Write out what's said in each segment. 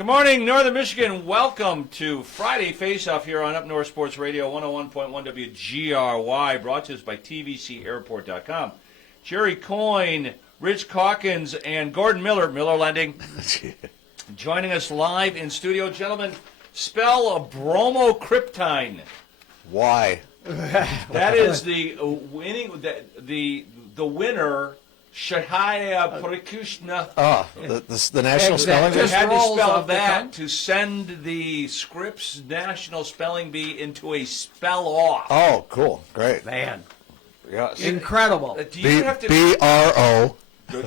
Good morning, Northern Michigan. Welcome to Friday Faceoff here on Up North Sports Radio 101.1 WGRY, brought to us by TVCAirport.com. Jerry Coyne, Rich Calkins, and Gordon Miller, Miller Lending, joining us live in studio. Gentlemen, spell bromocryptine. Why? That is the winning, the winner. Shahaya Parikushna. The national spelling bee. You had to spell that to send the Scripps National Spelling Bee into a spell off. Oh, cool. Great. Man. Yes. Incredible. Do you have to B-R-O.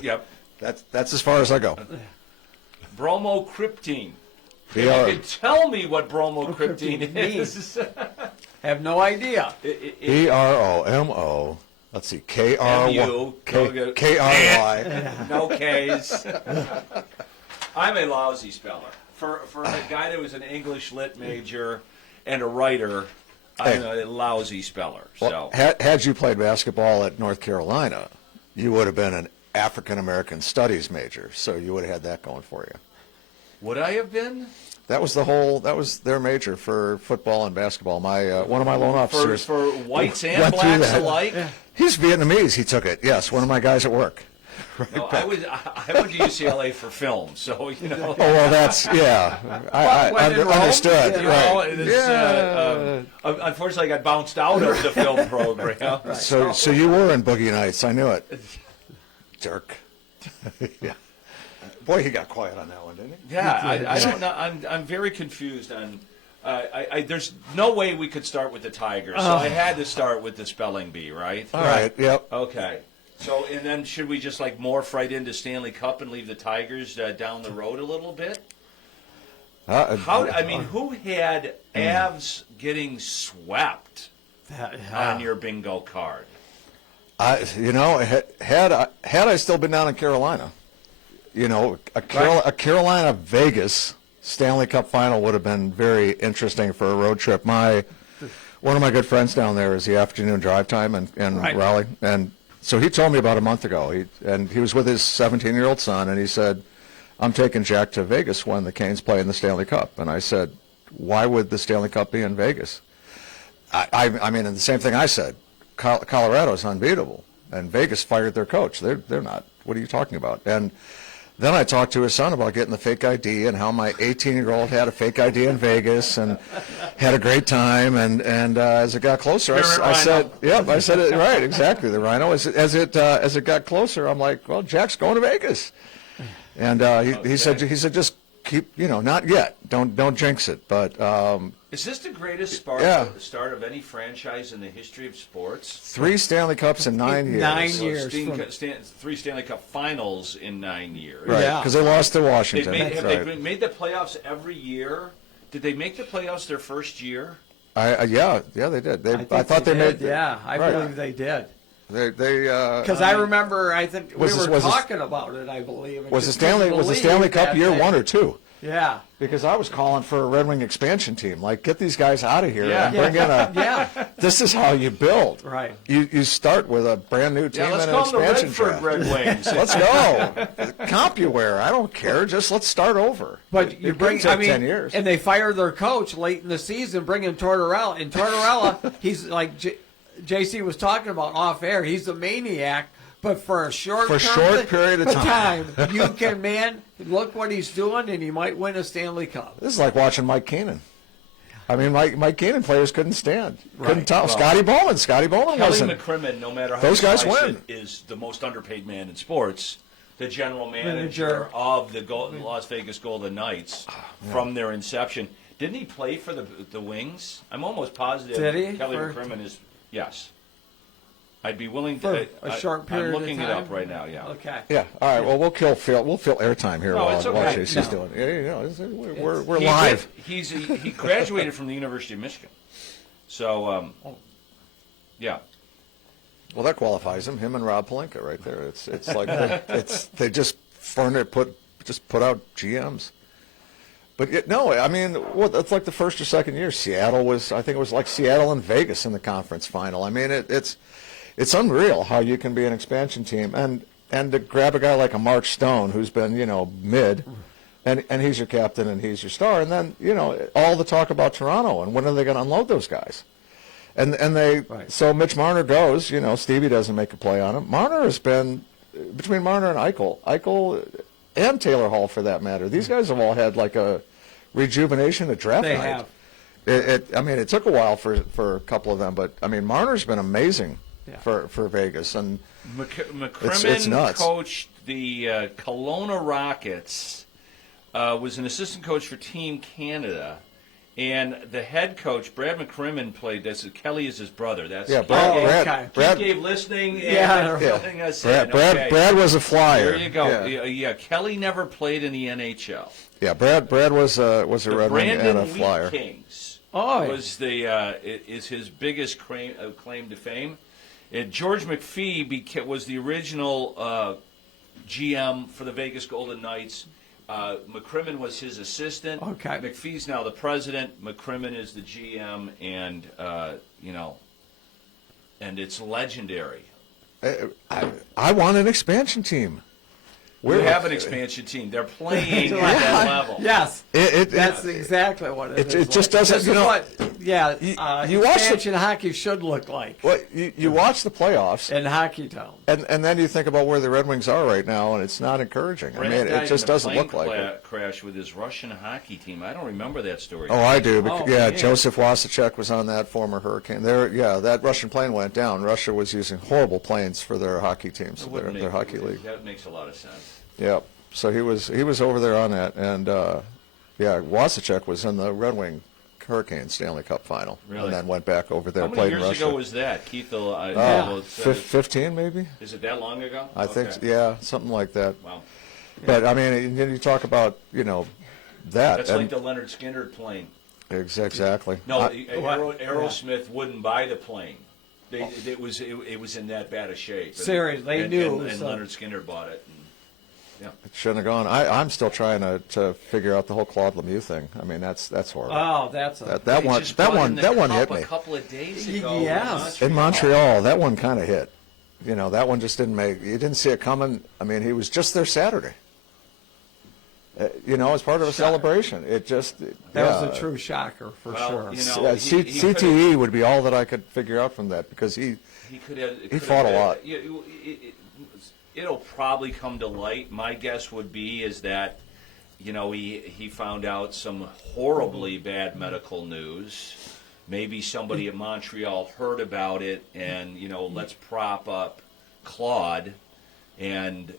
Yep. That's as far as I go. Bromocryptine. B-R. If you could tell me what bromocryptine is. Have no idea. B-R-O-M-O. Let's see, K-R-Y. K-R-Y. No K's. I'm a lousy speller. For a guy that was an English lit major and a writer, I'm a lousy speller. Well, So had you played basketball at North Carolina, you would have been an African American studies major, so you would have had that going for you. would I have been? That was their major for football and basketball. One of my loan officers For whites and went through blacks that. alike? Yeah. He's Vietnamese. He took it. Yes, one of my guys at work. No, I went to UCLA for film, so you know. Oh well, that's yeah. I When in Rome? understood. You Right. know, it's, unfortunately, I got bounced out of the film program. So you were in Boogie Nights. I knew it. Jerk. Yeah. Boy, he got quiet on that one, didn't he? Yeah, I don't know. I'm very confused on. There's no way we could start with the Tigers, so I had to start with the spelling bee, right? All right. Yep. Okay. So, and then should we just like morph right into Stanley Cup and leave the Tigers down the road a little bit? Who had Avs getting swept on your bingo card? Had I still been down in Carolina, a Carolina Vegas Stanley Cup final would have been very interesting for a road trip. One of my good friends down there is the afternoon drive time in Raleigh, and so he told me about a month ago. He was with his 17-year-old son, and he said, "I'm taking Jack to Vegas when the Canes play in the Stanley Cup." And I said, "Why would the Stanley Cup be in Vegas?" I mean, and the same thing I said. Colorado's unbeatable, and Vegas fired their coach. They're not. What are you talking about? And then I talked to his son about getting the fake ID and how my 18-year-old had a fake ID in Vegas and had a great time. And as it got closer, I said, "Yep," I said it right, exactly. The Rhino. As it got closer, I'm like, "Well, Jack's going to Vegas," and he said just keep, not yet. Don't jinx it. But Is this the greatest start of any franchise in the history of sports? 3 Stanley Cups in 9 years. 9 So years. 3 Stanley Cup finals in 9 years. Right, Yeah. because they lost to Washington. Have they made the playoffs every year? Did they make the playoffs their first year? Yeah, they did. I thought they made. Yeah, I right. believe they did. They Because I remember, I think we were was talking about it. I believe. Was the Stanley Cup year 1 or 2? Yeah. Because I was calling for a Red Wing expansion team. Like, get these guys out of here and bring in a. Yeah. This is how you build. Right. You start with a brand new team let's and an call them the expansion Redford draft. Red Wings. Let's go. CompuWare. I don't care. Just let's start over. But you It bring, could take I mean, 10 years. and they fire their coach late in the season, bring in Tortorella. And Tortorella, he's like JC was talking about off air. He's a maniac. But for a short period of time, you can, look what he's doing, and he might win a Stanley Cup. This is like watching Mike Keenan. I mean, Mike Keenan players couldn't stand. Couldn't tell. Well, Scotty Bowman Kelly wasn't. McCrimmon, no matter how Those you guys slice win. it, is the most underpaid man in sports. The general manager of the Las Vegas Golden Knights from their inception. Didn't he play for the Wings? I'm almost positive. Did he? Kelly McCrimmon is, yes. I'd be willing to. For a short period I'm of looking time? it up right now. Yeah. Okay. Yeah. All right. Well, we'll fill airtime here No, while it's okay. JC's No. doing it. Yeah, we're He live. He graduated from the University of Michigan. So, yeah. Well, that qualifies him. Him and Rob Pelinka right there. It's like they just put out GMs. But it's like the first or second year. I think it was like Seattle and Vegas in the conference final. I mean, it's unreal how you can be an expansion team and to grab a guy like a Mark Stone who's been mid and he's your captain and he's your star. And then, all the talk about Toronto and when are they going to unload those guys? And they Right. So Mitch Marner goes, Stevie doesn't make a play on him. Marner has been, between Marner and Eichel and Taylor Hall for that matter, these guys have all had like a rejuvenation at draft They night. have. It took a while for a couple of them, but Marner's been amazing for Vegas, and McCrimmon it's nuts. coached the Kelowna Rockets, was an assistant coach for Team Canada, and the head coach, Brad McCrimmon, played this. Kelly is his brother. That's Brad gave listening Yeah. and filling us in. Brad Okay. Brad was a flyer. There you go. Yeah, Yeah, Kelly never played in the NHL. Brad was a The Red Wing and Brandon a Wheat flyer. Kings Oh, was is his biggest claim to fame. George McPhee was the original GM for the Vegas Golden Knights. McCrimmon was his assistant. Okay. McPhee's now the president. McCrimmon is the GM, and and it's legendary. I want an expansion team. We have an expansion team. They're playing at that level. yes. That's It- exactly what it is. it just doesn't, This you is know, what, you watch the- expansion hockey should look like Well, you watch the playoffs, in Hockey Town. and then you think about where the Red Wings are right now, and it's not encouraging. Brad It died just in a doesn't plane look like it. crash with his Russian hockey team. I don't remember that story. Oh, I do. Oh, Yeah, man. Joseph Wasacek was on that, former Hurricane. That Russian plane went down. Russia was using horrible planes for their hockey teams, It wouldn't their hockey league. That makes a lot of sense. Yeah. So he was over there on that, and Wasacek was in the Red Wing Hurricane Stanley Cup final, Really? and then went back over there, How many played in years Russia. ago was that, Keith? 15 maybe? Is it that long ago? I think, Okay. yeah, something like that. Wow. But I mean, you talk about that. That's and- like the Leonard Skinner plane. Exactly. No, What? Aerosmith wouldn't buy the plane. It was in that bad a shape. Seriously, they and, knew, And so- Leonard Skinner bought it. It shouldn't have gone. I'm still trying to figure out the whole Claude Lemieux thing. I mean, that's horrible. Oh, that's a that They one just that brought one in the that one cup hit me. a couple of days ago. Yes. In Montreal, that one kind of hit. That one just didn't make. You didn't see it coming. I mean, he was just there Saturday. As part of a celebration. It just that was a true shocker for Well, sure. you know, he CTE would be all that I could figure out from that because he He fought a lot. It'll probably come to light. My guess would be is that, he found out some horribly bad medical news. Maybe somebody at Montreal heard about it, and let's prop up Claude, and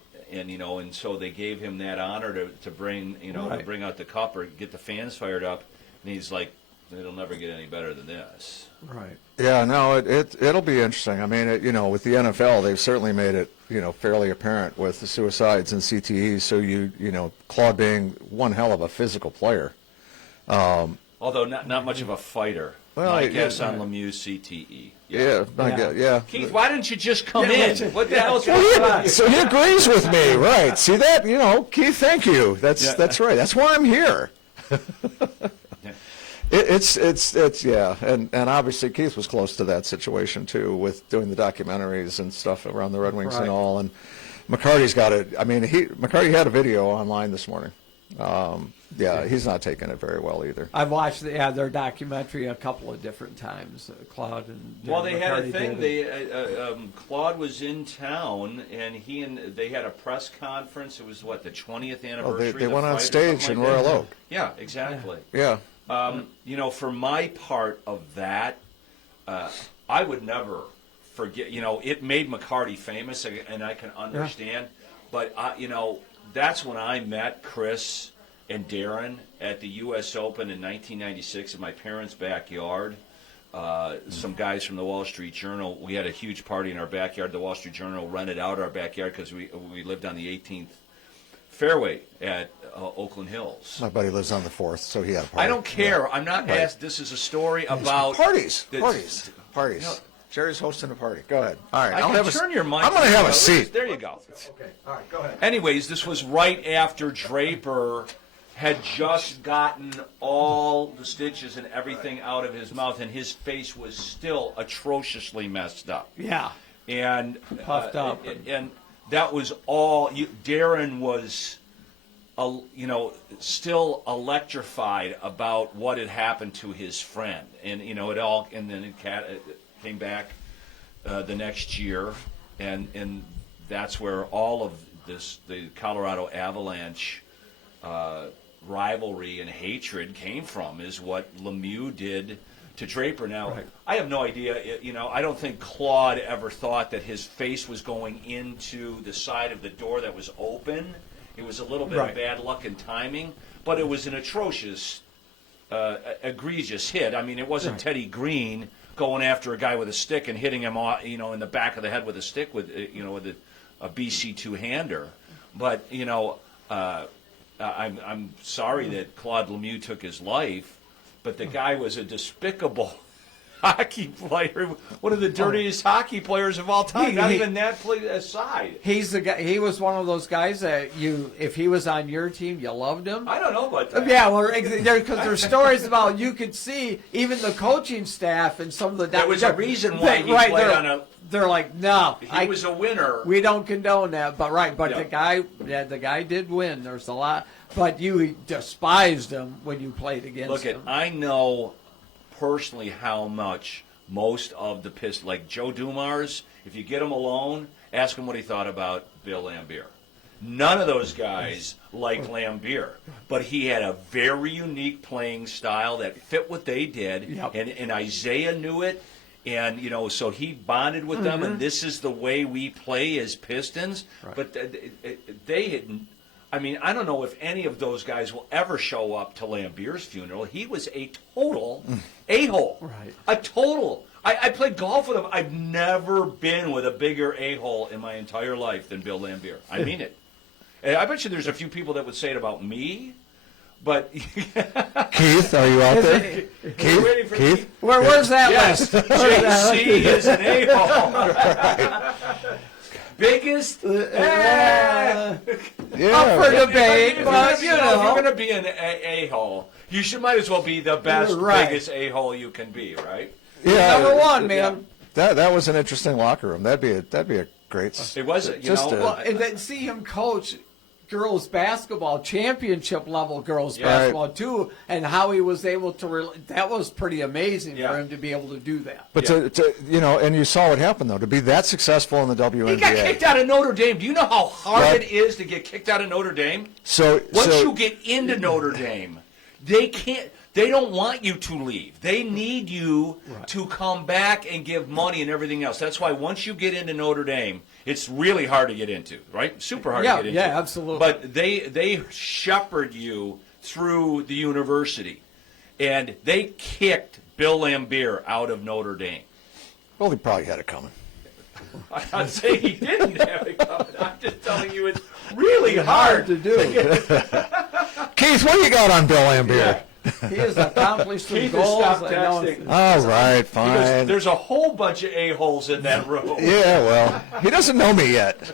so they gave him that honor to bring to Right. bring out the cup or get the fans fired up, and he's like, it'll never get any better than this. Right. Yeah, no, it'll be interesting. I mean, with the NFL, they've certainly made it, fairly apparent with the suicides and CTE. So Claude being one hell of a physical player. Although not much of a fighter. Well, My yeah, guess yeah. on Lemieux's CTE. Yeah. Keith, why didn't you just come Yeah, in? What the hell's Well, wrong yeah, with you? so he agrees with me, right? See that, Keith? Thank you. That's right. That's why I'm here. It's and obviously Keith was close to that situation too with doing the documentaries and stuff around the Red Wings Right. and all. And McCarty's got it. I mean, McCarty had a video online this morning. He's not taking it very well either. I've watched their documentary a couple of different times, Claude and Well, they had a McCarty thing. did. Claude was in town, and they had a press conference. It was the 20th anniversary. They of the went on fight or stage something in like Royal that. Oak. Yeah, exactly. Yeah. For my part of that, I would never forget. It made McCarty famous, and I can understand. But that's when I met Chris and Darren at the U.S. Open in 1996 in my parents' backyard. Some guys from the Wall Street Journal. We had a huge party in our backyard. The Wall Street Journal rented out our backyard because we lived on the 18th fairway at Oakland Hills. My buddy lives on the 4th, so he had a party. I don't care. I'm not Right. asked. This is a story about Parties. the- Parties. Jerry's hosting a party. Go ahead. All right. I I'll can have turn your mic. I'm going to have a seat. There you go. Okay. All right. Go ahead. Anyways, this was right after Draper had just gotten all the stitches and everything out of his mouth, and his face was still atrociously messed up. Yeah. And Puffed up. and that was all. Darren was still electrified about what had happened to his friend, and then it came back the next year, and that's where all of the Colorado Avalanche rivalry and hatred came from, is what Lemieux did to Draper. Now, Right. I have no idea. I don't think Claude ever thought that his face was going into the side of the door that was open. It was a little bit Right. of bad luck and timing, but it was an atrocious, egregious hit. I mean, it wasn't Right. Teddy Green going after a guy with a stick and hitting him, in the back of the head with a stick with a BC two-hander. But I'm sorry that Claude Lemieux took his life, but the guy was a despicable hockey player, one of the dirtiest hockey players of all time. Not even that play aside. He's the guy. He was one of those guys that if he was on your team, you loved him. I don't know about that. Yeah, well, because there's stories about you could see even the coaching staff and some of the. There was a reason why he played on a. They're like, no, He was a winner. we don't condone that. But Yeah. the guy did win. There's a lot, but you despised him when you played against him. I know personally how much most of the Pistons, like Joe Dumars, if you get him alone, ask him what he thought about Bill Laimbeer. None of those guys liked Laimbeer, but he had a very unique playing style that fit what they did, Yep. and Isaiah knew it, and so he bonded with them, and this is the way we play as Pistons. Right. But they had. I mean, I don't know if any of those guys will ever show up to Lambeer's funeral. He was a total a-hole. Right. A total. I played golf with him. I've never been with a bigger a-hole in my entire life than Bill Laimbeer. I mean it. And I bet you there's a few people that would say it about me, but Keith, are you out there? you ready for Keith? Where's that yes, list? JC is an a-hole. Biggest. Yeah. Up for debate, If but you're going to be an a-hole, you might as well be the best, Right. biggest a-hole you can be, right? Yeah. Number one, man. That was an interesting locker room. That'd be a great. It was, just a- Well, and then see him coach girls basketball, championship level girls Yeah. basketball too, and how he was able to. That was pretty amazing Yeah. for him to be able to do that. But Yeah. and you saw what happened though. To be that successful in the WNBA. He got kicked out of Notre Dame. Do you know how hard Right. it is to get kicked out of Notre Dame? So Once you get into Notre Dame, they can't. They don't want you to leave. They need you to come back and give money and everything else. That's why once you get into Notre Dame, it's really hard to get into, right? Super hard Yeah, to get into. yeah, absolutely. But they shepherd you through the university, and they kicked Bill Laimbeer out of Notre Dame. well, he probably had it coming. I'm not saying he didn't have it coming. I'm just telling you it's really Hard hard. to do. Keith, what do you got on Bill Laimbeer? He has accomplished some Keith has goals. stopped I know. texting. All right, Because fine. there's a whole bunch of a-holes in that room. Yeah, well, he doesn't know me yet.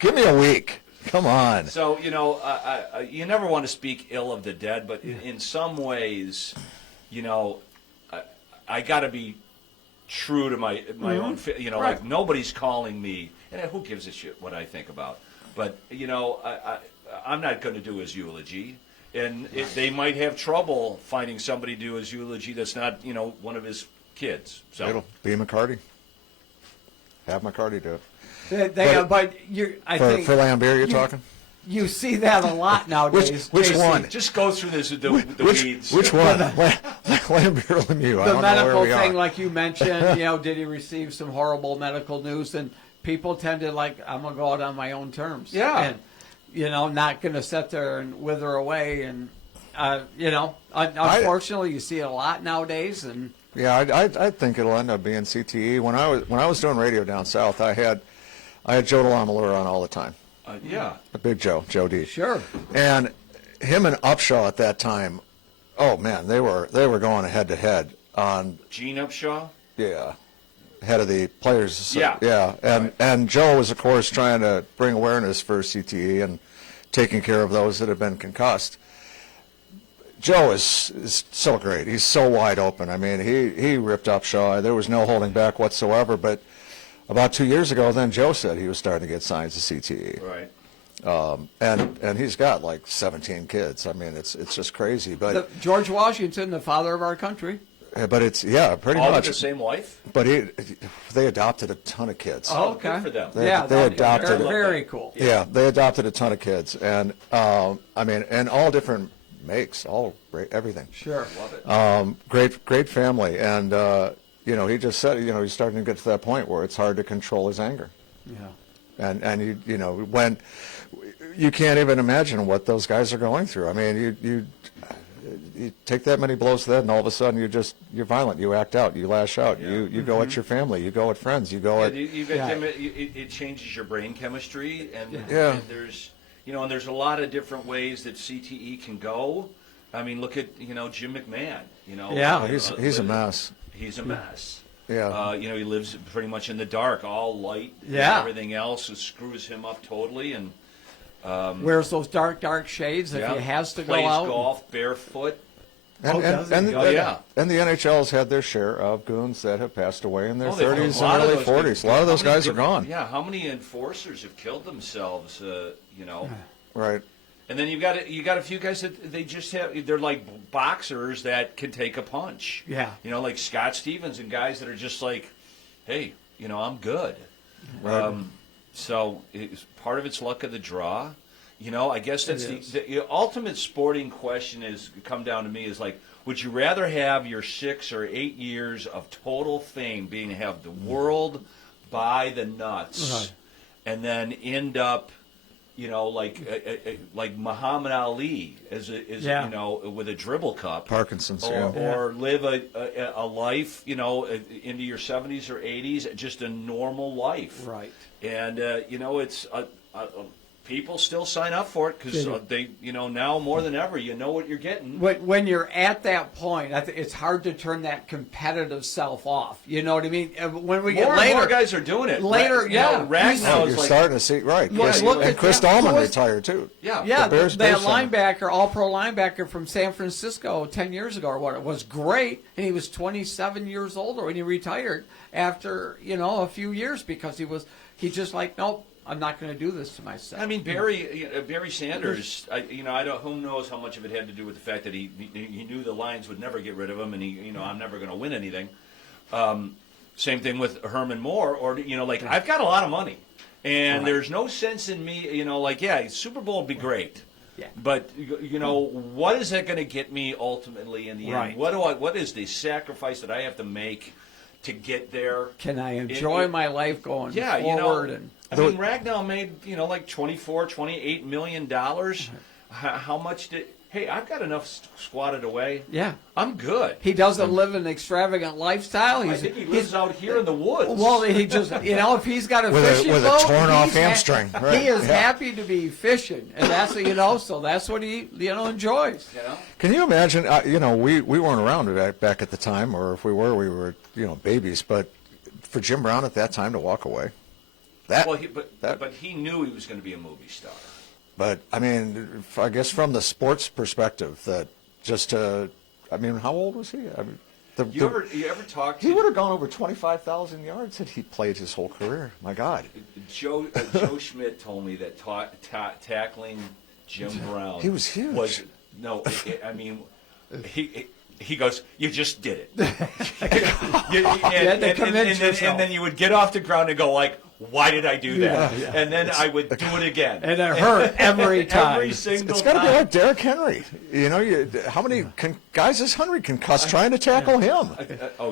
Give me a week. Come on. So, you never want to speak ill of the dead, but in some ways, I got to be true to my own, Right. like nobody's calling me, and who gives a shit what I think about. But, I'm not going to do his eulogy. And they might have trouble finding somebody to do his eulogy that's not, one of his kids. So It'll be McCarty. Have McCarty do it. But I For think Laimbeer, you're talking? you see that a lot nowadays. Which JC. one? just go through the weeds. Which one? Laimbeer or Lemieux? I The don't know where medical we thing, are. like you mentioned, did he receive some horrible medical news? And people tend to I'm gonna go out on my own terms. Yeah. And not gonna sit there and wither away. And unfortunately, you see it a lot nowadays. And Yeah, I think it'll end up being CTE. When I was doing radio down south, I had Joe DeLamalure on all the time. Yeah. A big Joe D. sure, And him and Upshaw at that time, oh man, they were going head to head on Gene Upshaw? head of the players. Yeah. And Joe was of course trying to bring awareness for CTE and taking care of those that have been concussed. Joe is so great. He's so wide open. I mean, he ripped Upshaw. There was no holding back whatsoever. But about 2 years ago, then Joe said he was starting to get signs of CTE. Right. And he's got like 17 kids. I mean, it's just crazy. But George Washington, the father of our country. but it's pretty All with much the same wife? But they adopted a ton of kids. Oh, okay. Good for them. They adopted Very, very cool. Yeah, they adopted a ton of kids, and I mean, and all different makes, all great, everything. Sure. Love it. Great family, and he just said, he's starting to get to that point where it's hard to control his anger, Yeah. and when you can't even imagine what those guys are going through. I mean, you take that many blows to the head, and all of a sudden you're violent. You act out. You lash out. Yeah. You go at your family. You go at friends. You go at It changes your brain chemistry, and there's and there's a lot of different ways that CTE can go. I mean, look at Jim McMahon. He's a mess. He's a mess. Yeah. He lives pretty much in the dark, all light. Yeah. Everything else screws him up totally, and wears those dark shades if he has to plays go out. golf barefoot. And the Oh, NHL's had their share of goons that have passed away in their Oh, they've 30s a lot and of early those 40s. A lot of those guys are gone. Yeah, how many enforcers have killed themselves? Right. And then you got a few guys that they're like boxers that can take a punch. Yeah. Like Scott Stevens and guys that are just like, hey, I'm good. Right. So part of it's luck of the draw. I guess that's the ultimate sporting question is come down to me is like, would you rather have your 6 or 8 years of total fame being to have the world by the nuts, and then end up, like Muhammad Ali with a dribble cup, Parkinson's, or live a life, into your 70s or 80s, just a normal life, Right. And it's people still sign up for it because they, now more than ever, what you're getting. When you're at that point, it's hard to turn that competitive self off. You know what I mean? When we get More later, and more guys are doing it. Later, Ragnow is You're like, starting to see, right. Look Chris at Dahlman who was- retired, too. Yeah, The Bears that center. linebacker, all-pro linebacker from San Francisco 10 years ago or what, it was great, and he was 27 years older when he retired after, a few years because he just like, nope, I'm not going to do this to myself. I mean, Barry Sanders. I don't. Who knows how much of it had to do with the fact that he knew the Lions would never get rid of him, and I'm never going to win anything. Same thing with Herman Moore, or I've got a lot of money, and there's no sense in me, Super Bowl would be great. Yeah. But what is that going to get me ultimately in the end? Right. What is the sacrifice that I have to make to get there? Can I enjoy my life going forward? I mean, Ragnow made, like $28 million. How much did... Hey, I've got enough squatted away. Yeah. I'm good. He doesn't live an extravagant lifestyle. I think he lives out here in the woods. Well, he just, if he's got a fishing with boat, a torn-off he's hamstring. Right. He is happy to be fishing, and that's, so that's what he, enjoys. Can you imagine, we weren't around back at the time, or if we were, babies, but for Jim Brown at that time to walk away. But he knew he was going to be a movie star. But, I mean, I guess from the sports perspective, that how old was he? I mean, you ever talk to... He would have gone over 25,000 yards had he played his whole career. My God. Joe Schmidt told me that tackling Jim Brown... He was huge. He goes, you just did it. And then you would get off the ground and go like, why did I do that? Yeah. And then I would do it again. And it hurt every time. Every single It's got to time. be like Derrick Henry. How many guys is Henry concussed trying to tackle him?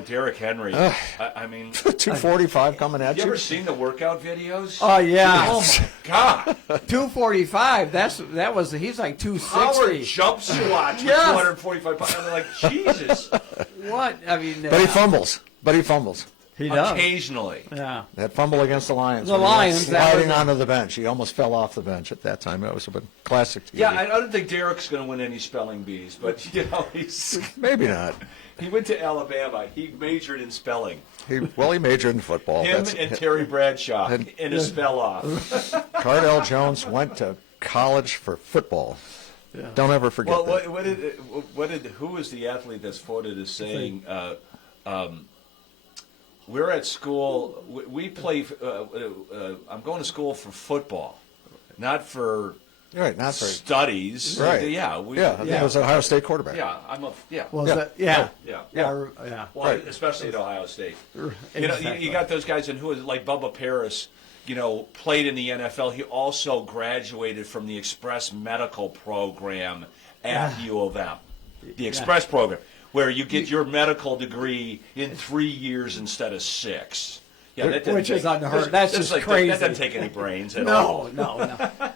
Derrick Henry. I mean... 245 coming at You you. ever seen the workout videos? Oh, yeah. Oh, my God. 245. He's like 260. Howard jump squats with 245 pounds. I'm like, Jesus. What? I mean... But he fumbles. He does. Occasionally. Yeah. That fumble against the Lions. The when he went Lions, that sliding was onto the bench. He almost fell off the bench at that time. That was a classic TV. Yeah, I don't think Derrick's going to win any spelling bees, but he's Maybe not. he went to Alabama. He majored in spelling. He majored in football. Him and Terry Bradshaw in a spell off. Cardell Jones went to college for football. Yeah. Don't ever forget that. Who was the athlete that's quoted as saying, we're at school, we play, I'm going to school for football. not for Right, not for studies. right. Yeah, I think it was an Ohio State quarterback. Yeah, yeah. Was Yeah. it? Yeah. Yeah. Well, Right. especially at Ohio State. Exactly. You know, you got those guys, and who is like Bubba Paris. You know, played in the NFL. He also graduated from the Express Medical Program at U of M. The Express program, where you get your medical degree in 3 years instead of 6. Yeah, that doesn't Which is take- unheard. That's just crazy. That doesn't take any brains at all. No.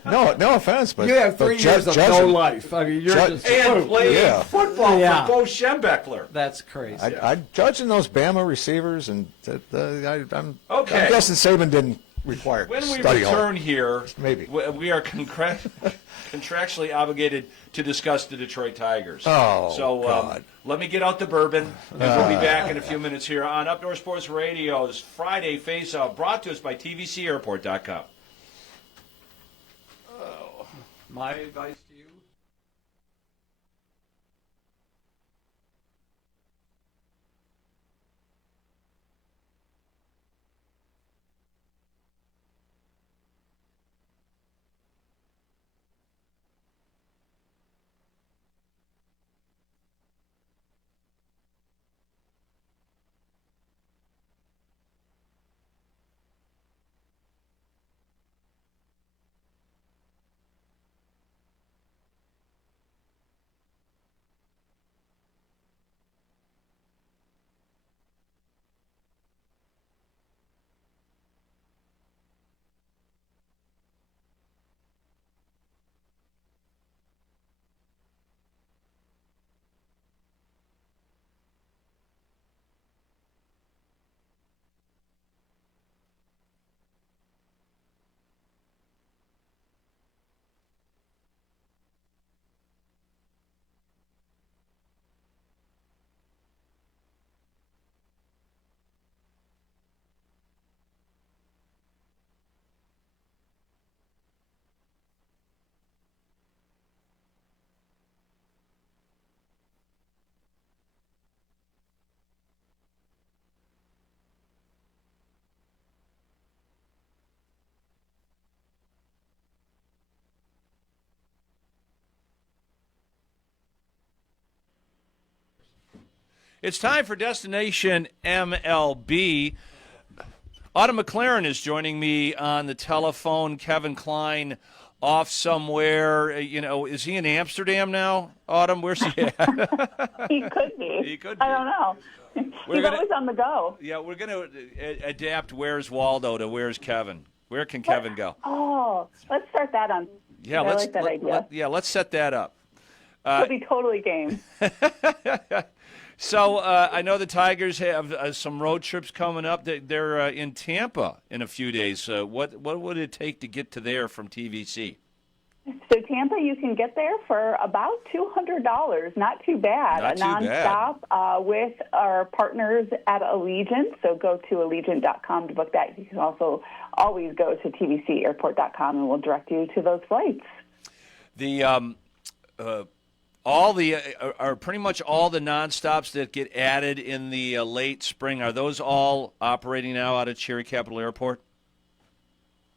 No offense, but You have 3 but years of judging- no life. I mean, you're Judge- just And played Yeah. football Yeah. for Bo Schembechler. That's crazy. I'm judging those Bama receivers, and I'm Okay. guessing Saban didn't require When we study hall. return here, Maybe. we are contractually obligated to discuss the Detroit Tigers. Oh, so God. let me get out the bourbon, and we'll be back in a few minutes here on Up North Sports Radio's Friday Face-Off, brought to us by TVCAirport.com. My advice to you. It's time for Destination MLB. Autumn McLaren is joining me on the telephone. Kevin Klein off somewhere. You know, is he in Amsterdam now, Autumn? Where's he at? He could be. He could be. I don't know. We're He's gonna- always on the go. Yeah, we're going to adapt Where's Waldo to Where's Kevin. Where can Kevin go? Oh, let's start that on. Yeah, I like that idea. Let's set that up. He'll be totally game. So I know the Tigers have some road trips coming up. They're in Tampa in a few days. What would it take to get to there from TVC? So Tampa, you can get there for about $200. Not too bad. Not a too bad. nonstop with our partners at Allegiant. So go to Allegiant.com to book that. You can also always go to TVCAirport.com and we'll direct you to those flights. The are pretty much all the nonstops that get added in the late spring. Are those all operating now out of Cherry Capital Airport?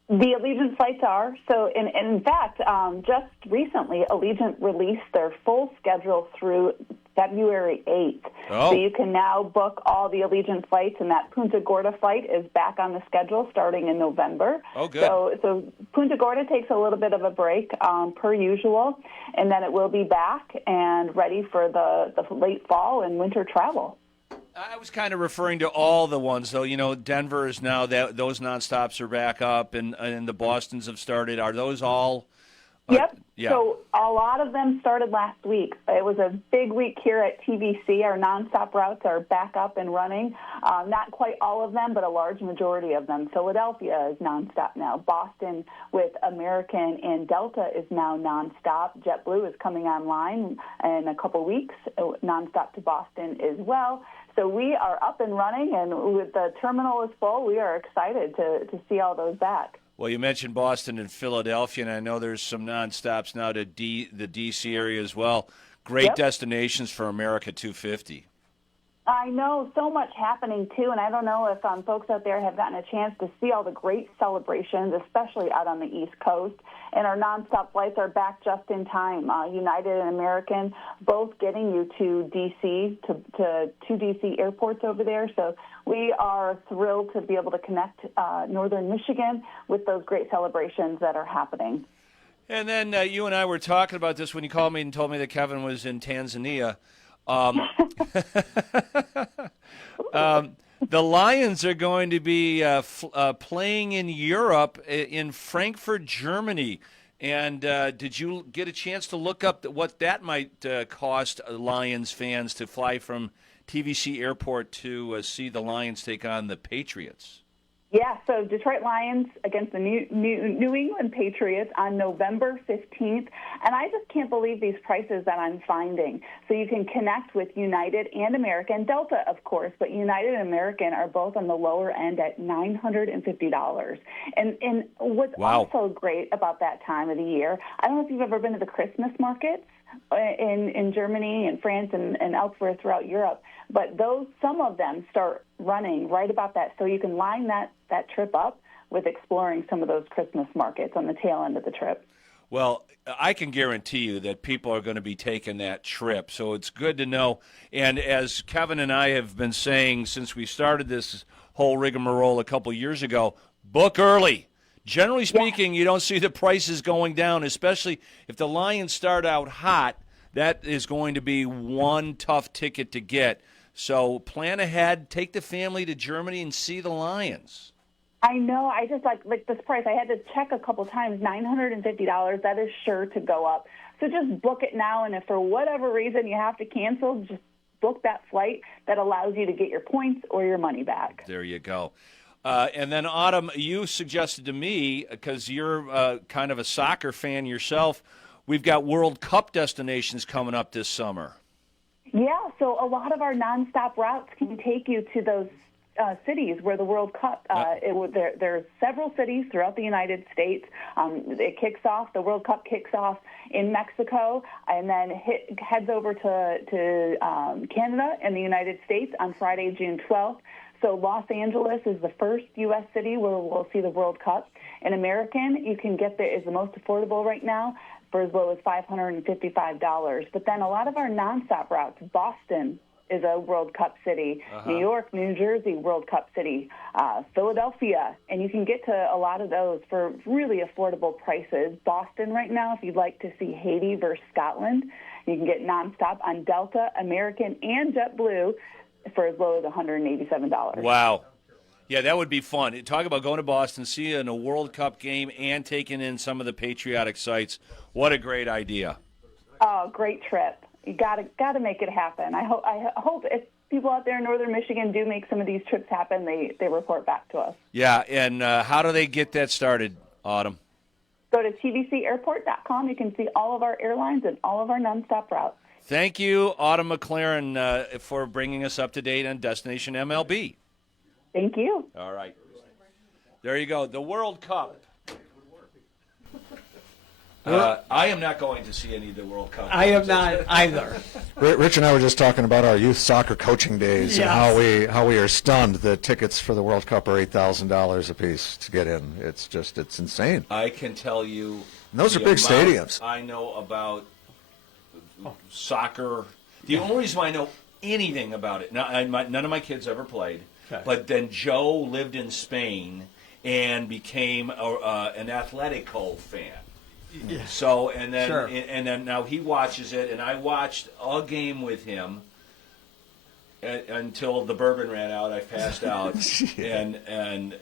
The Allegiant flights are. So, in fact, just recently, Allegiant released their full schedule through February 8th. Oh. So you can now book all the Allegiant flights, and that Punta Gorda flight is back on the schedule starting in November. Oh, good. So Punta Gorda takes a little bit of a break per usual, and then it will be back and ready for the late fall and winter travel. I was kind of referring to all the ones, though. You know, Denver is now those nonstops are back up, and the Bostons have started. Are those all? Yep. Yeah. So a lot of them started last week. It was a big week here at TVC. Our nonstop routes are back up and running. Not quite all of them, but a large majority of them. Philadelphia is nonstop now. Boston with American and Delta is now nonstop. JetBlue is coming online in a couple weeks, nonstop to Boston as well. So we are up and running, and with the terminal is full, we are excited to see all those back. Well, you mentioned Boston and Philadelphia, and I know there's some nonstops now to the D.C. area as well. Great Yep. destinations for America 250. I know, so much happening too, and I don't know if folks out there have gotten a chance to see all the great celebrations, especially out on the East Coast. And our nonstop flights are back just in time. United and American both getting you to D.C., to two D.C. airports over there. So we are thrilled to be able to connect northern Michigan with those great celebrations that are happening. And then you and I were talking about this when you called me and told me that Kevin was in Tanzania. The Lions are going to be playing in Europe, in Frankfurt, Germany. And did you get a chance to look up what that might cost Lions fans to fly from TVC Airport to see the Lions take on the Patriots? Yeah, so Detroit Lions against the New England Patriots on November 15th. And I just can't believe these prices that I'm finding. So you can connect with United and American, Delta, of course, but United and American are both on the lower end at $950. And what's also great about that time of the year, I don't know if you've ever been to the Christmas markets in Germany and France and elsewhere throughout Europe, but some of them start running right about that. So you can line that trip up with exploring some of those Christmas markets on the tail end of the trip. Well, I can guarantee you that people are going to be taking that trip, so it's good to know. And as Kevin and I have been saying since we started this whole rigmarole a couple years ago, book early. Generally speaking, you don't see the prices going down, especially if the Lions start out hot. That is going to be one tough ticket to get. So plan ahead, take the family to Germany and see the Lions. I know. I just like this price. I had to check a couple times, $950. That is sure to go up. So just book it now, and if for whatever reason you have to cancel, just book that flight that allows you to get your points or your money back. There you go. And then, Autumn, you suggested to me, because you're kind of a soccer fan yourself, we've got World Cup destinations coming up this summer. Yeah, so a lot of our nonstop routes can take you to those cities where the World Cup, there's several cities throughout the United States. The World Cup kicks off in Mexico and then heads over to Canada and the United States on Friday, June 12th. So Los Angeles is the first U.S. city where we'll see the World Cup. In American, you can get there, is the most affordable right now for as low as $555. But then a lot of our nonstop routes, Boston is a World Cup city, New York, New Jersey, World Cup city, Philadelphia, and you can get to a lot of those for really affordable prices. Boston right now, if you'd like to see Haiti versus Scotland, you can get nonstop on Delta, American, and JetBlue for as low as $187. Wow. Yeah, that would be fun. Talk about going to Boston, seeing a World Cup game, and taking in some of the patriotic sites. What a great idea. Oh, great trip. You got to make it happen. I hope if people out there in northern Michigan do make some of these trips happen, they report back to us. Yeah, and how do they get that started, Autumn? Go to tvcairport.com. You can see all of our airlines and all of our nonstop routes. Thank you, Autumn McLaren, for bringing us up to date on Destination MLB. Thank you. All right. There you go. The World Cup. I am not going to see any of the World Cup. I am not either. Rich and I were just talking about our youth soccer coaching days and how we are stunned that tickets for the World Cup are $8,000 a piece to get in. It's insane. I can tell you. And those are big stadiums. I know about soccer. The only reason why I know anything about it, none of my kids ever played, but then Joe lived in Spain and became an Atletico fan. Yeah. So and then now he watches it, and I watched a game with him until the bourbon ran out. I passed out, and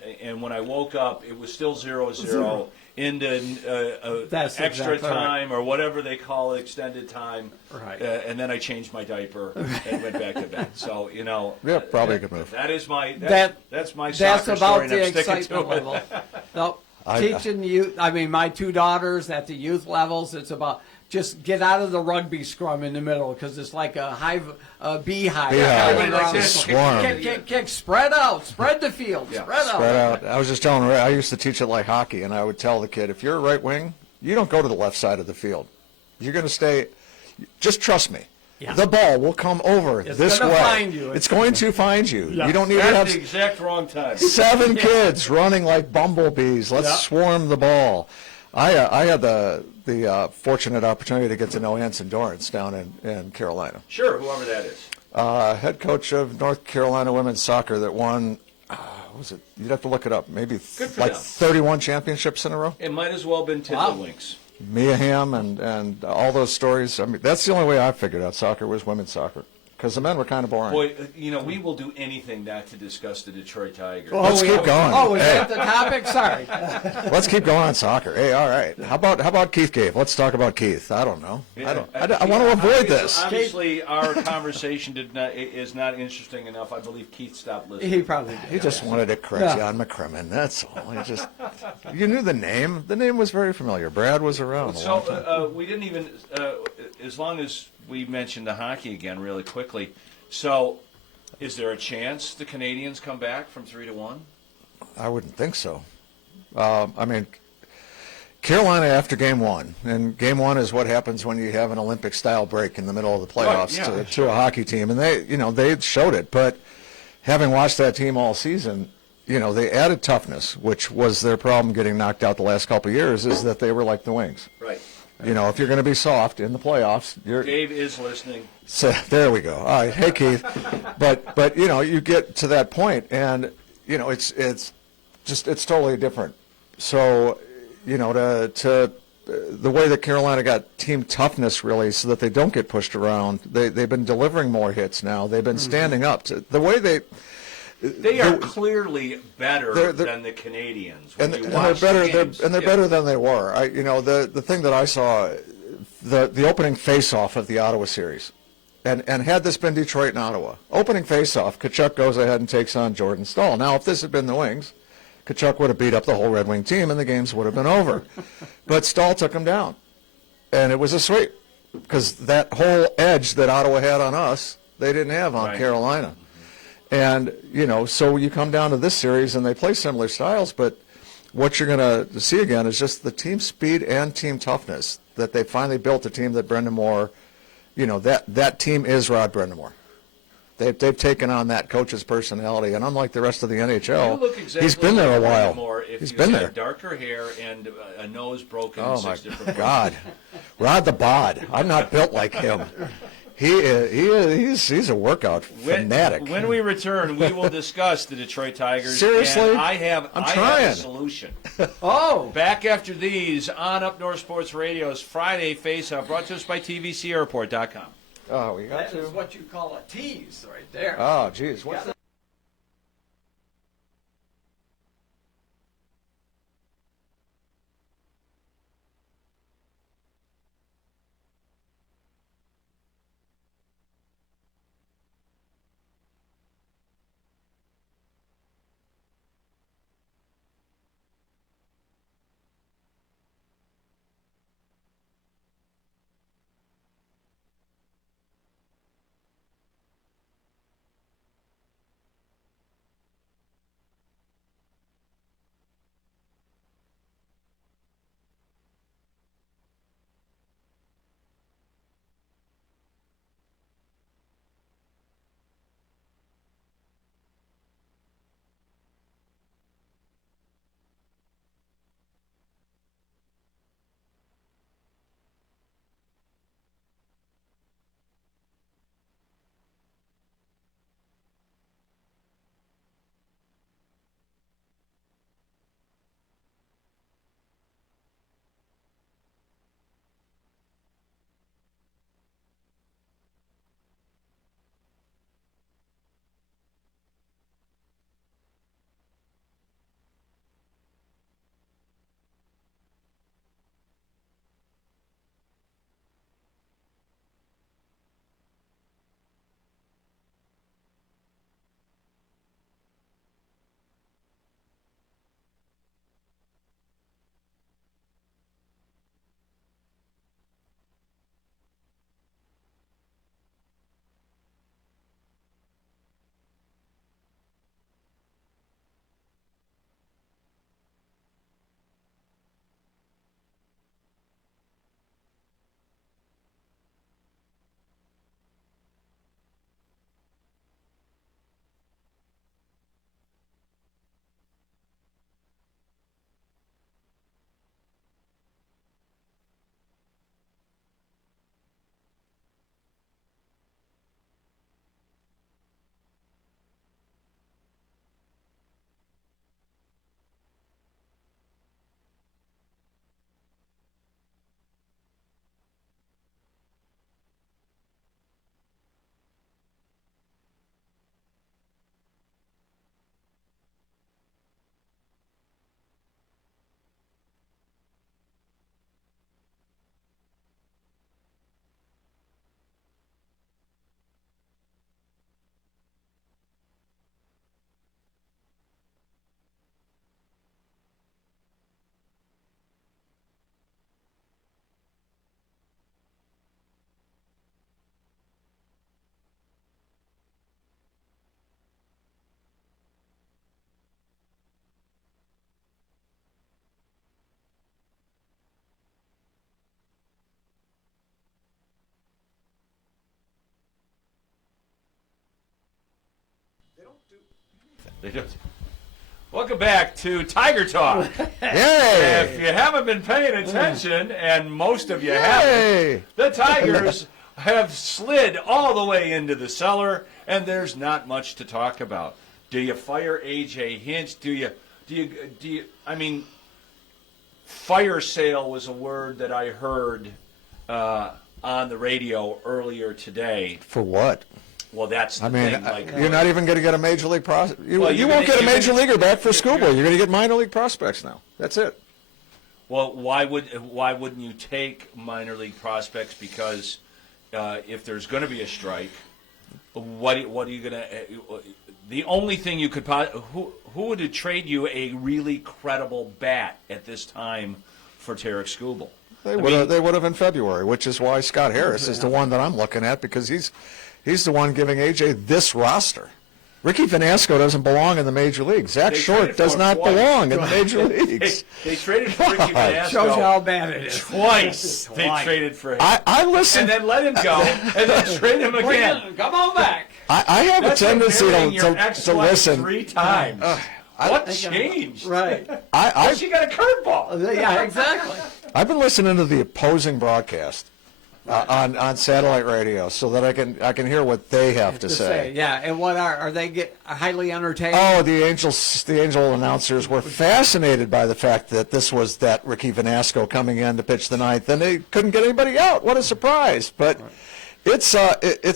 when I woke up, it was still 0-0 into extra time or whatever they call it, extended time. Right. And then I changed my diaper and went back to bed. So yeah, probably a good move. That is my that's my that's soccer about story, the and I'm sticking excitement to it. level. No. Teaching youth, my two daughters at the youth levels, it's about just get out of the rugby scrum in the middle because it's like a beehive. Everybody likes to swarm. Kick, spread out, spread the field, spread out. I was just telling Ray, I used to teach it like hockey, and I would tell the kid, if you're a right wing, you don't go to the left side of the field. You're going to stay, just trust me. The ball will come over It's this gonna way. find you. It's going to find you. Yeah. You don't need to That's have the exact wrong time. 7 kids running like bumblebees. Let's swarm the ball. I had the fortunate opportunity to get to know Anson Dorrance down in Carolina. Sure, whoever that is. Head coach of North Carolina women's soccer that won, what was it? You'd have to look it up. Maybe for like them. 31 championships in a row. It might as well have been Tiddlywinks. Mia Hamm and all those stories. I mean, that's the only way I figured out soccer was women's soccer because the men were kind of boring. Boy, we will do anything not to discuss the Detroit Tigers. Let's keep going. Oh, is Hey. that the topic? Sorry. Let's keep going on soccer. Hey, all right. How about Keith Gave? Let's talk about Keith. I don't know. I want to avoid this. Obviously, our conversation is not interesting enough. I believe Keith stopped listening. He probably He just wanted to correct you on McCrimmon. That's all. You knew the name. The name was very familiar. Brad was around a long time. So we didn't even, as long as we mentioned the hockey again really quickly. So is there a chance the Canadians come back from 3-1? I wouldn't think so. I mean, Carolina after game one, and game one is what happens when you have an Olympic-style break in the middle of the playoffs to a hockey team, and they showed it. But having watched that team all season, they added toughness, which was their problem getting knocked out the last couple of years, is that they were like the Wings. Right. If you're going to be soft in the playoffs, Dave is listening. So there we go. All right, hey Keith, but you get to that point, and it's totally different. So to the way that Carolina got team toughness really, so that they don't get pushed around. They've been delivering more hits now. They've been standing up. The way they are clearly better than the Canadians. And they're better than they were. The thing that I saw, the opening face-off of the Ottawa series, and had this been Detroit and Ottawa, opening face-off, Tkachuk goes ahead and takes on Jordan Staal. Now, if this had been the Wings, Tkachuk would have beat up the whole Red Wing team, and the games would have been over. But Staal took him down, and it was a sweep, because that whole edge that Ottawa had on us, they didn't have on Carolina. And, so you come down to this series, and they play similar styles, but what you're going to see again is just the team speed and team toughness, that they finally built a team that Brendan Moore, that team is Rod Brendan Moore. They've taken on that coach's personality, and unlike the rest of the NHL, you look exactly he's been there a while. Moore if He's you been had there. darker hair and a nose broken. Oh, in my 6 different God. Rod the Bod. I'm not built like him. He's a workout fanatic. When we return, we will discuss the Detroit Tigers. Seriously? And I have a solution. Back after these on Up North Sports Radio's Friday Face-Off, brought to us by TVCAirport.com. Oh, we got That is what you call a tease right there. Oh, geez. What's that? They don't. Welcome back to Tiger Talk. Yay! If you haven't been paying attention, and most of you Yay! haven't, the Tigers have slid all the way into the cellar, and there's not much to talk about. Do you fire A.J. Hinch? Do you? I mean, fire sale was a word that I heard on the radio earlier today. For what? Well, that's the I mean, thing. Like, you're not even going to get a major league prospect. You Well, won't you're get a gonna- major you're gonna- leaguer back for schoolboy. You're going to get minor league prospects now. That's it. Well, why wouldn't you take minor league prospects? Because if there's going to be a strike, what are you going to? The only thing you could who would trade you a really credible bat at this time for Tarek Skubal? They would have in February, which is why Scott Harris is the one that I'm looking at, because he's the one giving AJ this roster. Ricky Vanasco doesn't belong in the major leagues. Zach They Short traded does for not twice. belong in the major leagues. They traded for Ricky Vanasco Shows you how bad it is. twice. They traded for him, I listen. and then let him go, and then trade him Bring again. it- Come on back. I have That's a tendency like marrying your to ex-wife listen. 3 times. What changed? Right. Well, she got a curveball. Yeah, exactly. I've been listening to the opposing broadcast on satellite radio so that I can hear what they have to say. Yeah, and what are they highly entertained? Oh, the Angel announcers were fascinated by the fact that this was that Ricky Vanasco coming in to pitch the ninth, and they couldn't get anybody out. What a surprise! But it's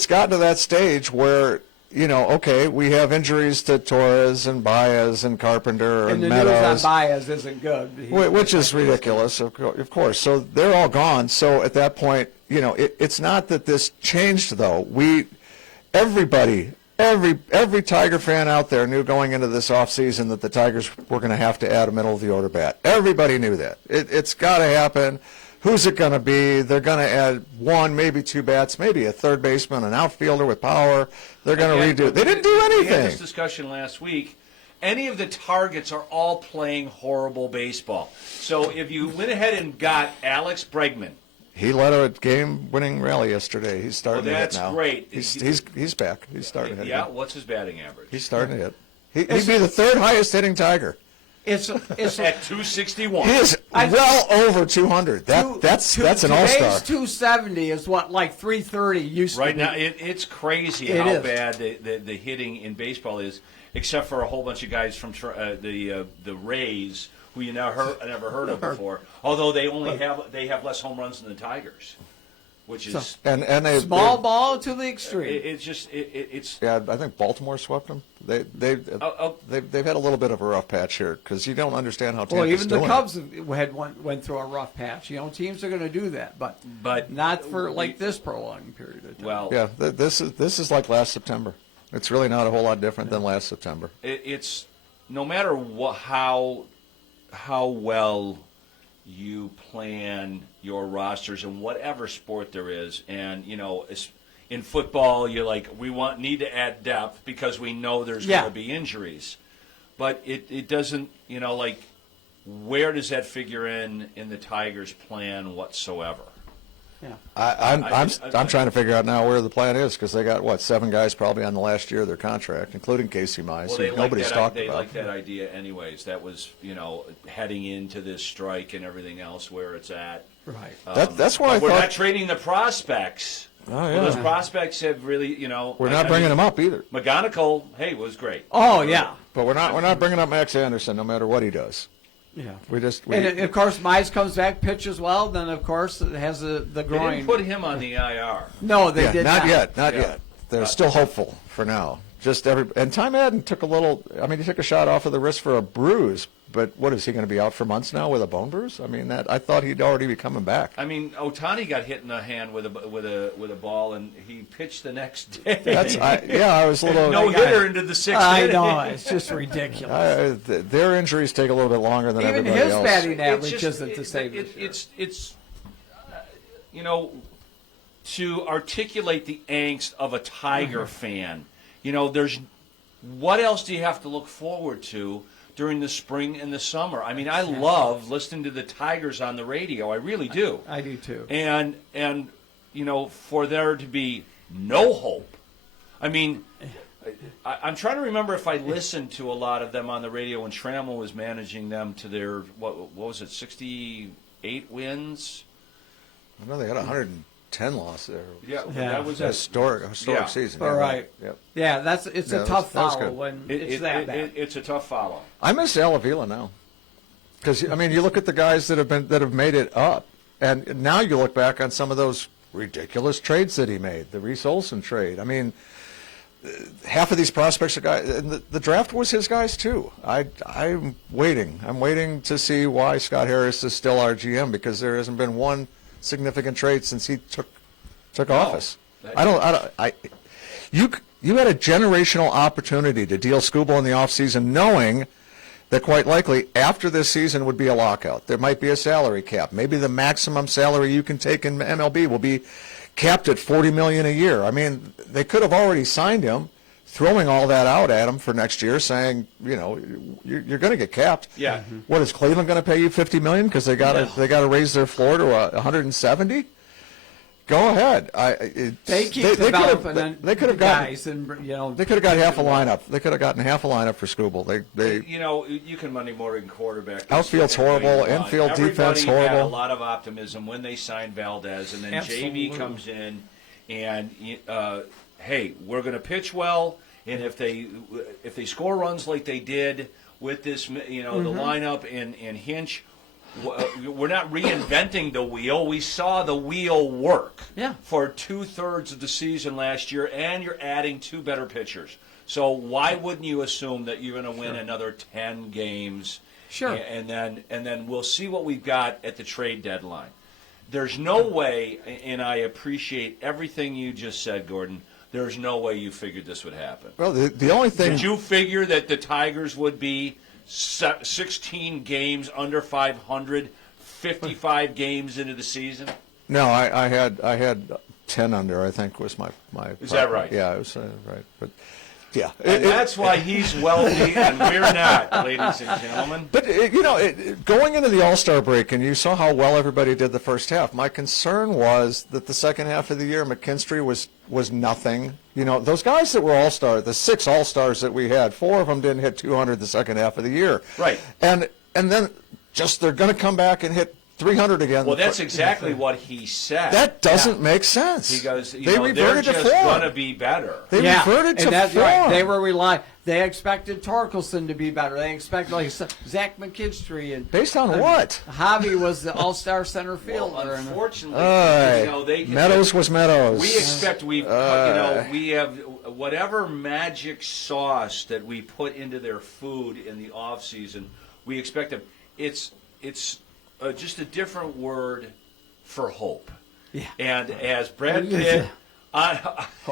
gotten to that stage where, okay, we have injuries to Torres and Baez and Carpenter and, and the Meadows. news on Baez isn't good. Which is ridiculous, of course. So they're all gone. So at that point, it's not that this changed, though. Every Tiger fan out there knew going into this offseason that the Tigers were going to have to add a middle-of-the-order bat. Everybody knew that. It's got to happen. Who's it going to be? They're going to add 1, maybe 2 bats, maybe a third baseman, an outfielder with power. They're going to redo. They didn't do We had anything. this discussion last week. Any of the targets are all playing horrible baseball. So if you went ahead and got Alex Bregman, He led a game-winning rally yesterday. He's starting to hit that's now. great. He's back. He's starting to hit. yeah, again. what's his batting average? He's starting to hit. He'd be the third highest hitting Tiger. It's At 261. He is well over 200. That's an all-star. Today's 270 is what, like 330 used to Right be. now, it's crazy It how is. bad the hitting in baseball is, except for a whole bunch of guys from the Rays who you never heard of before. Although they have less home runs than the Tigers, which is And they Small ball to the extreme. it's Yeah, I think Baltimore swept them. They've had a little bit of a rough patch here because you don't understand how Well, Tampa's even the doing Cubs went through a rough patch. Teams are going to do that, but not for like this prolonged period of time. well. Yeah, this is like last September. It's really not a whole lot different than last September. It's no matter how well you plan your rosters in whatever sport there is, and in football you're like need to add depth because we know there's going to be injuries, but it doesn't where does that figure in the Tigers' plan whatsoever? Yeah. I'm trying to figure out now where the plan is because they got 7 guys probably on the last year of their contract, including Casey Mize, Well, who nobody's talked they about. like that idea anyways. That was heading into this strike and everything else where it's at. Right. That's what I We're thought. not trading the prospects. Oh, Well, yeah. those prospects have really, We're not bringing them up either. McGonigal, hey, was great. Oh yeah. But we're not bringing up Max Anderson no matter what he does. Yeah. And of course, Mize comes back, pitches well. Then of course it has the They groin. didn't put him on the IR. No, they yeah, did not not. yet. They're still hopeful for now. And Ty Madden took he took a shot off of the wrist for a bruise, but what is he going to be out for months now with a bone bruise? I mean, I thought he'd already be coming back. I mean, Otani got hit in the hand with a ball, and he pitched the next day. I was a little no hitter into the 6th I inning. know, it's just ridiculous. their injuries take a little bit longer than Even everybody his else. batting average It's just- isn't the same. It's to articulate the angst of a Tiger fan. There's what else do you have to look forward to during the spring and the summer? I mean, I love listening to the Tigers on the radio. I really do. I do too. And for there to be no hope. I mean, I'm trying to remember if I listened to a lot of them on the radio when Trammell was managing them to their, what was it, 68 wins? I know they had 110 losses there. Yeah, Yeah. that was It's a historic Yeah. season. All right. Yep. Yeah, it's a tough that was follow good. when it's that bad. It's a tough follow. I miss Al Avila now, because I mean, you look at the guys that have made it up, and now you look back on some of those ridiculous trades that he made, the Reese Olson trade. I mean, half of these prospects are guys, and the draft was his guys too. I'm waiting. I'm waiting to see why Scott Harris is still our GM, because there hasn't been one significant trade since he took office. You had a generational opportunity to deal Skubal in the offseason, knowing that quite likely after this season would be a lockout. There might be a salary cap. Maybe the maximum salary you can take in MLB will be capped at $40 million a year. I mean, they could have already signed him, throwing all that out at him for next year, saying, you know, you're going to get capped. Yeah. Mm-hmm. What is Cleveland going to pay you $50 million because they got to raise their floor to 170? Go ahead. They keep developing they could have guys, and you know they could have got half a lineup. They could have gotten half a lineup for Skubal. They You know, you can money more in quarterback. Outfield's horrible, infield defense Everybody had a horrible. lot of optimism when they signed Valdez, and then Absolutely. JV comes in, and hey, we're going to pitch well, and if they score runs like they did with this, you know, the lineup and Hinch. We're not reinventing the wheel. We saw the wheel work for 2/3 of the season last year, and you're adding 2 better pitchers. So why wouldn't you assume that you're going to win another 10 games? Sure. And then we'll see what we've got at the trade deadline. There's no way, and I appreciate everything you just said, Gordon. There's no way you figured this would happen. Well, the only thing. Did you figure that the Tigers would be 16 games under 500, 55 games into the season? No, I had 10 under. I think was my. Is that right? Yeah, it was right. But yeah, And that's why he's wealthy and we're not, ladies and gentlemen. But you know, going into the All-Star break, and you saw how well everybody did the first half. My concern was that the second half of the year, McKinstry was nothing. You know, those guys that were All-Star, the 6 All-Stars that we had, 4 of them didn't hit 200 the second half of the year. Right. And then just they're going to come back and hit 300 again. Well, that's exactly what he said. That doesn't make sense. He goes, they reverted they're to just form. going to be better. They reverted to and that's form. right. They were relying. They expected Torkelson to be better. They expected like Zach McKinstry and Based on what? Javi was the All-Star center fielder. Well, unfortunately, they Meadows was Meadows. We expect we have whatever magic sauce that we put into their food in the off season. We expect them. It's just a different word for hope. Yeah. And as Brad Pitt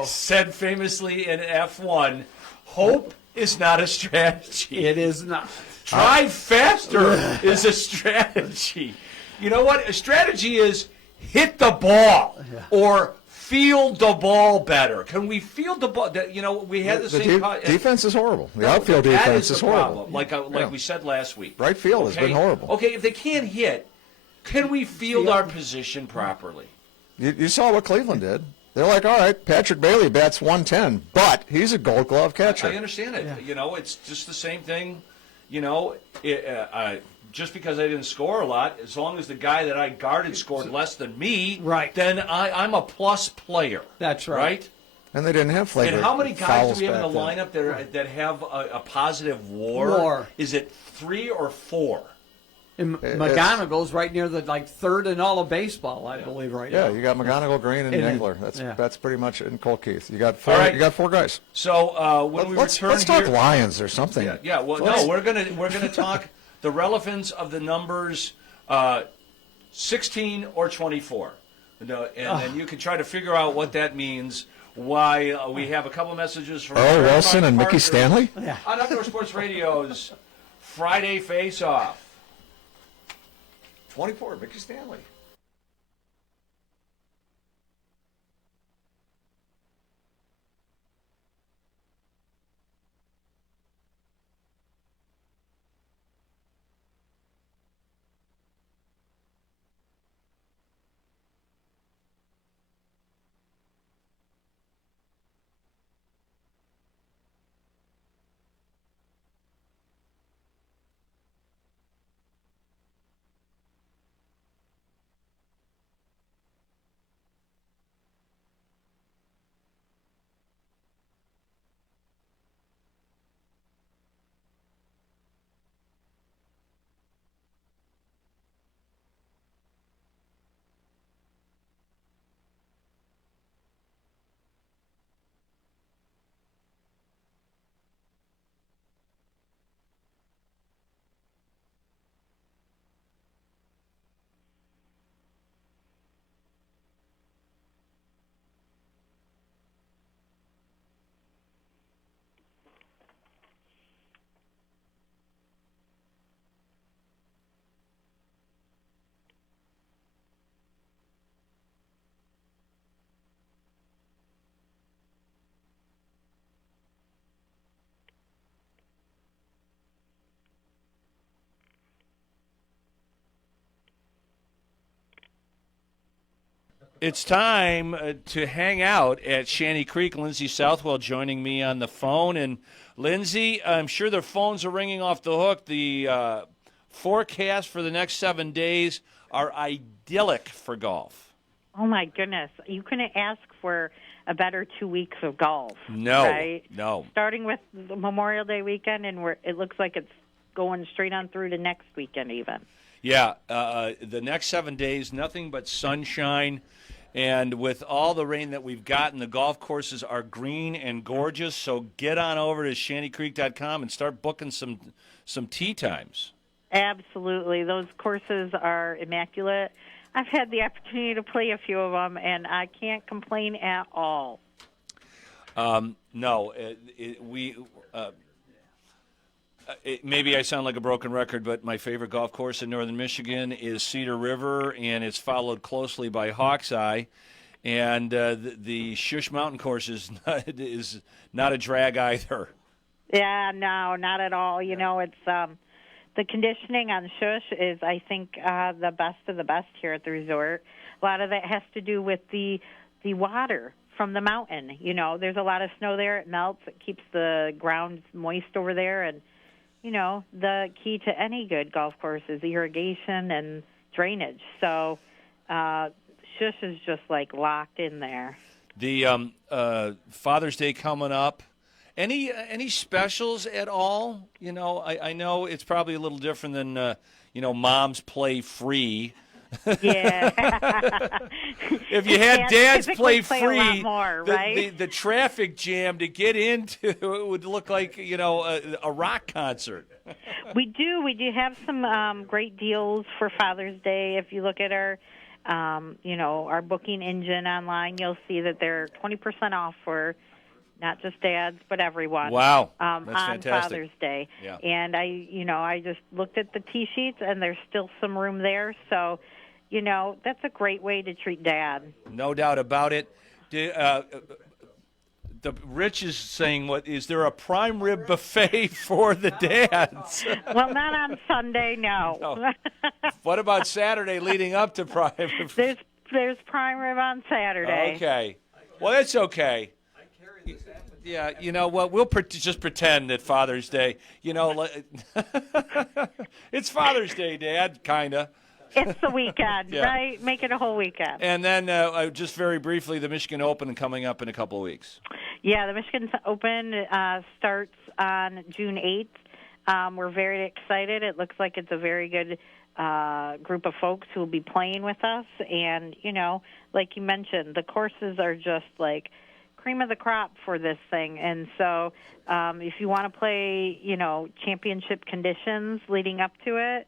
said famously in F1, hope is not a strategy. It is not. Drive faster is a strategy. You know what? A strategy is hit the ball or field the ball better. Can we field the ball? You know, we had the same defense is horrible. The outfield defense is horrible. Problem. Like we said last week. Right field has been horrible. Okay, if they can't hit, can we field our position properly? You saw what Cleveland did. They're like, all right, Patrick Bailey bats 110, but he's a Gold Glove catcher. I understand it. Yeah. You know, it's just the same thing. You know, just because I didn't score a lot, as long as the guy that I guarded scored less than me, right, then I'm a plus player. That's right. Right? And they didn't have flagrant And how many guys do we have in the fouls back lineup that have a positive WAR? Is it 3 or 4? And McGonagall's right near the third in all of baseball, I believe, right now. Yeah, you got McGonigal, Green, and Engler. That's pretty much it. And Cole Keith. You got 4. Right. You got 4 guys. So when let's return talk here, Lions or something. Yeah. Well, no, we're gonna talk the relevance of the numbers 16 or 24. And then you can try to figure out what that means. Why we have a couple messages from Earl Wilson and Mickey Parker Stanley on Outdoor Sports Radio's Friday Face-Off. 24, Mickey Stanley. It's time to hang out at Shanty Creek. Lindsay Southwell joining me on the phone. And, Lindsay, I'm sure the phones are ringing off the hook. The forecast for the next 7 days are idyllic for golf. Oh, my goodness. You couldn't ask for a better 2 weeks of golf. No, right? no. Starting with the Memorial Day weekend, and it looks like it's going straight on through to next weekend even. Yeah, the next 7 days, nothing but sunshine. And with all the rain that we've gotten, the golf courses are green and gorgeous. So get on over to shantycreek.com and start booking some tee times. Absolutely. Those courses are immaculate. I've had the opportunity to play a few of them, and I can't complain at all. No, maybe I sound like a broken record, but my favorite golf course in northern Michigan is Cedar River, and it's followed closely by Hawkeseye. And the Shush Mountain course is not a drag either. Yeah, no, not at all. You know, it's the conditioning on Shush is, I think, the best of the best here at the resort. A lot of that has to do with the water from the mountain. You know, there's a lot of snow there. It melts. It keeps the ground moist over there, and you know, the key to any good golf course is irrigation and drainage. So Shush is just like locked in there. The Father's Day coming up. Any specials at all? You know, I know it's probably a little different than Moms Play Free. Yeah. If you had Dads Play Free, Free, a lot more, right? the traffic jam to get into it would look like a rock concert. We do have some great deals for Father's Day. If you look at our our booking engine online, you'll see that they're 20% off for not just dads, but everyone. Wow, that's on fantastic. Father's Day. Yeah. And I just looked at the tee sheets, and there's still some room there. So, that's a great way to treat Dad. No doubt about it. The Rich is saying, is there a prime rib buffet for the dads? Well, not on Sunday, no. What about Saturday leading up to prime? There's prime rib on Saturday. Okay. Well, that's okay. Yeah, you know what? We'll just pretend that Father's Day, it's Father's Day, Dad, kind of. It's the weekend, yeah. Right? Make it a whole weekend. And then just very briefly, the Michigan Open coming up in a couple of weeks. Yeah, the Michigan Open starts on June 8th. We're very excited. It looks like it's a very good group of folks who will be playing with us. And, like you mentioned, the courses are just like cream of the crop for this thing. And so if you want to play, championship conditions leading up to it,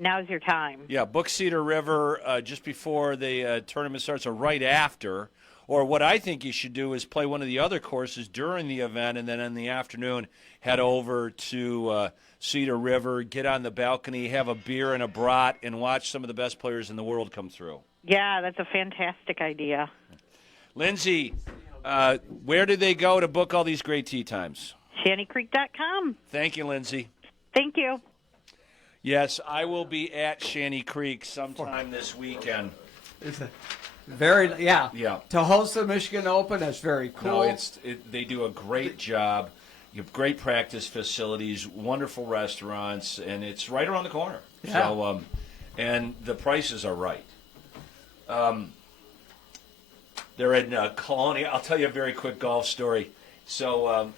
now's your time. Yeah, book Cedar River just before the tournament starts or right after. Or what I think you should do is play one of the other courses during the event, and then in the afternoon head over to Cedar River, get on the balcony, have a beer and a brat, and watch some of the best players in the world come through. Yeah, that's a fantastic idea. Lindsay, where do they go to book all these great tee times? ShantyCreek.com. Thank you, Lindsay. Thank you. Yes, I will be at Shanty Creek sometime this weekend. It's yeah. To host the Michigan Open, that's very cool. No, they do a great job. You have great practice facilities, wonderful restaurants, and it's right around the corner. Yeah. So, and the prices are right. They're in Colonia. I'll tell you a very quick golf story. So,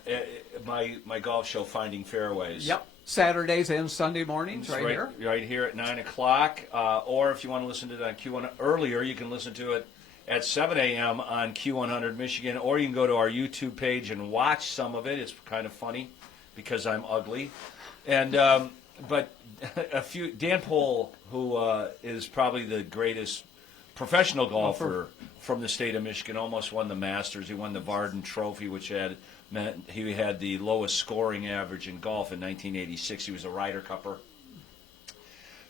my golf show, Finding Fairways. Yep. Saturdays and Sunday mornings, here. Right here at 9 o'clock. Or if you want to listen to it on Q1 earlier, you can listen to it at 7 a.m. on Q100 Michigan, or you can go to our YouTube page and watch some of it. It's kind of funny because I'm ugly. And but Dan Pohl, who is probably the greatest professional golfer from the state of Michigan, almost won the Masters. He won the Varden Trophy, which meant he had the lowest scoring average in golf in 1986. He was a Ryder Cupper.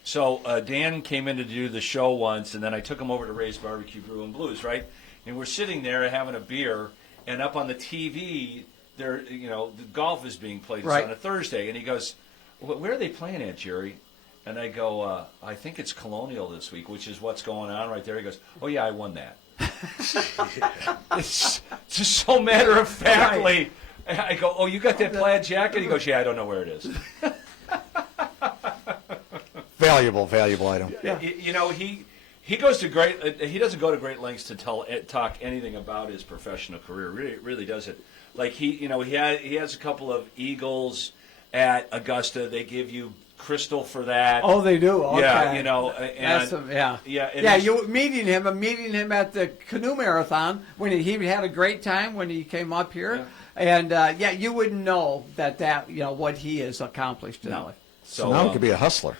So Dan came in to do the show once, and then I took him over to Ray's Barbecue Brew and Blues, right? And we're sitting there having a beer, and up on the TV, the golf is being played. It's on a Thursday, and he goes, "Where are they playing at, Jerry?" And I go, I think it's Colonial this week, which is what's going on right there. He goes, oh, yeah, I won that. It's just so matter-of-factly. I go, oh, you got that plaid jacket? He goes, yeah, I don't know where it is. Valuable item. Yeah. You know, he goes to great. He doesn't go to great lengths to talk anything about his professional career. Really doesn't. Like he has a couple of Eagles at Augusta. They give you crystal for that. Oh, they do. Okay. Yeah, you know, and I'm meeting him at the canoe marathon when he had a great time when he came up here, and you wouldn't know that what he has accomplished in life. So now he could be a hustler.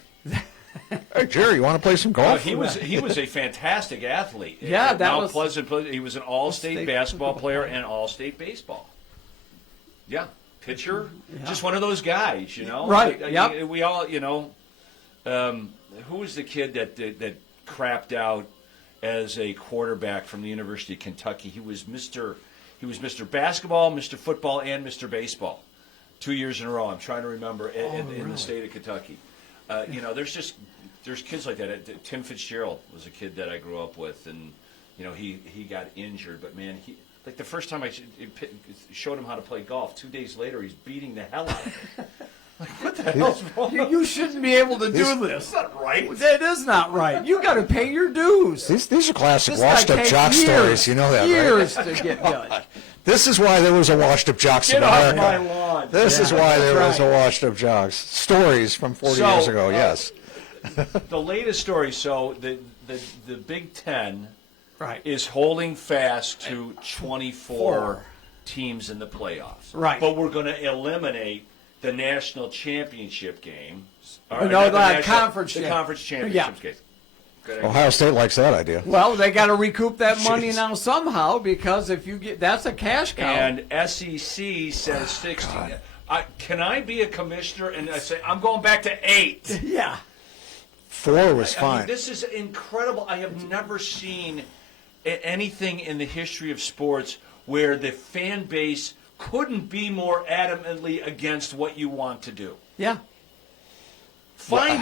Hey, Jerry, you want to play some golf? He was a fantastic athlete. Yeah, that Mount was Pleasant. He was an all-state basketball player and all-state baseball. Yeah, pitcher, just one of those guys, you know. Right. Yep. We all, you know, who was the kid that crapped out as a quarterback from the University of Kentucky? He was Mr. Basketball, Mr. Football, and Mr. Baseball, 2 years in a row. I'm trying to remember in the state of Kentucky. You know, there's kids like that. Tim Fitzgerald was a kid that I grew up with, and you know he got injured. But man, like the first time I showed him how to play golf, 2 days later he's beating the hell out of it. Like, what the hell's wrong? You shouldn't be able to do this. That's not right. That is not right. You got to pay your dues. These are classic This washed-up guy jock takes stories. You know that, years right? to get judged. This is why there was a washed-up jocks in Get off America. my lawn. This is why there was right. a washed-up jocks. Stories from 40 years ago, yes. The latest story. So the Big Ten Right. is holding fast to 24 teams in the playoffs. Right. But we're going to eliminate the national championship game. No, not the conference the champ- conference championship game. Good idea. Ohio State likes that idea. Well, they got to recoup that money Jeez. now somehow because if you get that's a cash cow. And SEC says 16. Can I be a commissioner and I say I'm going back to 8? Yeah. 4 was I mean, fine. this is incredible. I have never seen anything in the history of sports where the fan base couldn't be more adamantly against what you want to do. Yeah. Fine.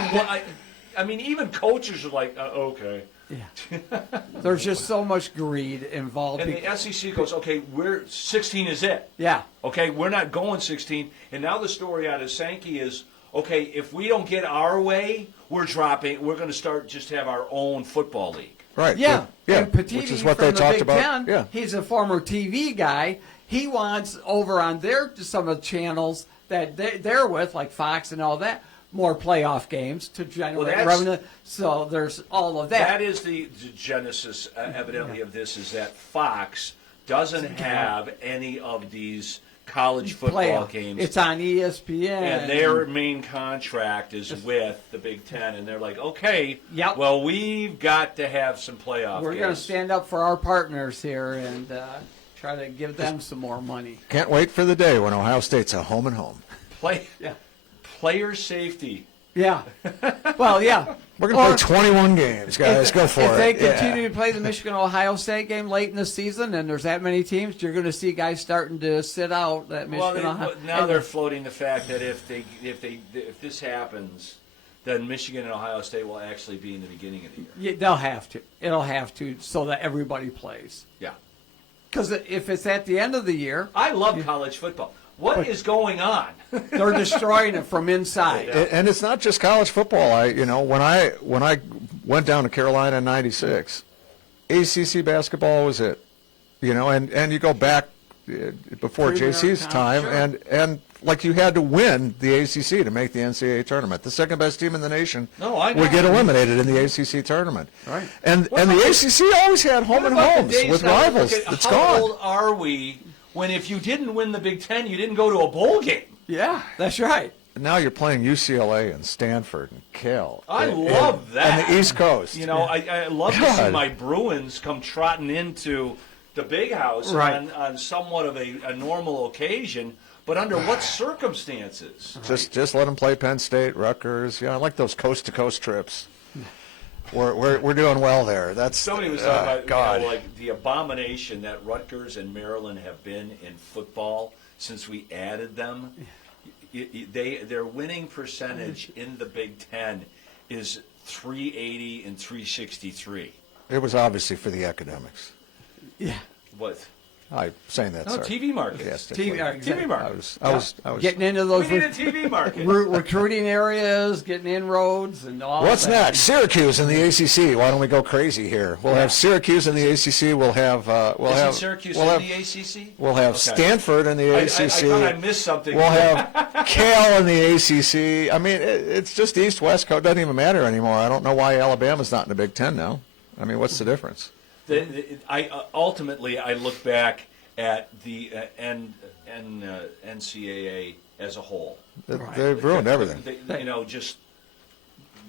I mean, even coaches are like, okay. Yeah. There's just so much greed involved. And the SEC goes, okay, 16 is it. Yeah. Okay, we're not going 16. And now the story out of Sankey is, okay, if we don't get our way, we're dropping. We're going to start just have our own football league. Right. Yeah. Yeah. And Petiti Which is what from they the talked Big about. Ten, Yeah. he's a former TV guy. He wants over on some of the channels that they're with, like Fox and all that, more playoff games to generate revenue. So there's all of that. That is the genesis, evidently, of this, is that Fox doesn't have any of these college football games. It's on ESPN. And their main contract is with the Big Ten, and they're like, okay, Yep. well, we've got to have some playoff We're games. going to stand up for our partners here and try to give them some more money. Can't wait for the day when Ohio State's a home and home. Player safety. Yeah. Well, yeah. We're going to play 21 games, guys. Go for it. If they continue to play the Michigan-Ohio State game late in the season and there's that many teams, you're going to see guys starting to sit out that Michigan-Ohio. Now they're floating the fact that if this happens, then Michigan and Ohio State will actually be in the beginning of the year. Yeah, they'll have to. It'll have to so that everybody plays. Yeah. Because if it's at the end of the year, I love college football. What is going on? they're destroying it from inside. And it's not just college football. When I went down to Carolina in '96, ACC basketball was it. And you go back before Premier JC's time, sure. and like you had to win the ACC to make the NCAA tournament. The second best team in the nation would get eliminated in the ACC tournament. Right. And the ACC always had home and homes with rivals. It's How gone. old are we when if you didn't win the Big Ten, you didn't go to a bowl game? Yeah, that's right. Now you're playing UCLA and Stanford and Cal. I love that. And the East Coast. I love to see my Bruins come trotting into the big house on somewhat of a normal occasion, but under what circumstances? Just let them play Penn State, Rutgers. I like those coast-to-coast trips. We're doing well there. Somebody was talking God. about like the abomination that Rutgers and Maryland have been in football since we added them. Their winning percentage in the Big Ten is 380 and 363. It was obviously for the academics. Yeah. What? I'm saying that. No, sorry. TV market. Yes, TV, TV market. I was getting into We those need a TV market. recruiting areas, getting inroads, and all. What's that. next? Syracuse in the ACC. Why don't we go crazy here? We'll have Syracuse in the ACC. We'll have Isn't Syracuse in the ACC? We'll have Okay. Stanford in the ACC. I thought I missed something. We'll have Cal in the ACC. I mean, it's just East-West coast. Doesn't even matter anymore. I don't know why Alabama's not in the Big Ten now. I mean, what's the difference? Ultimately, I look back at the NCAA as a whole. They've ruined everything. Just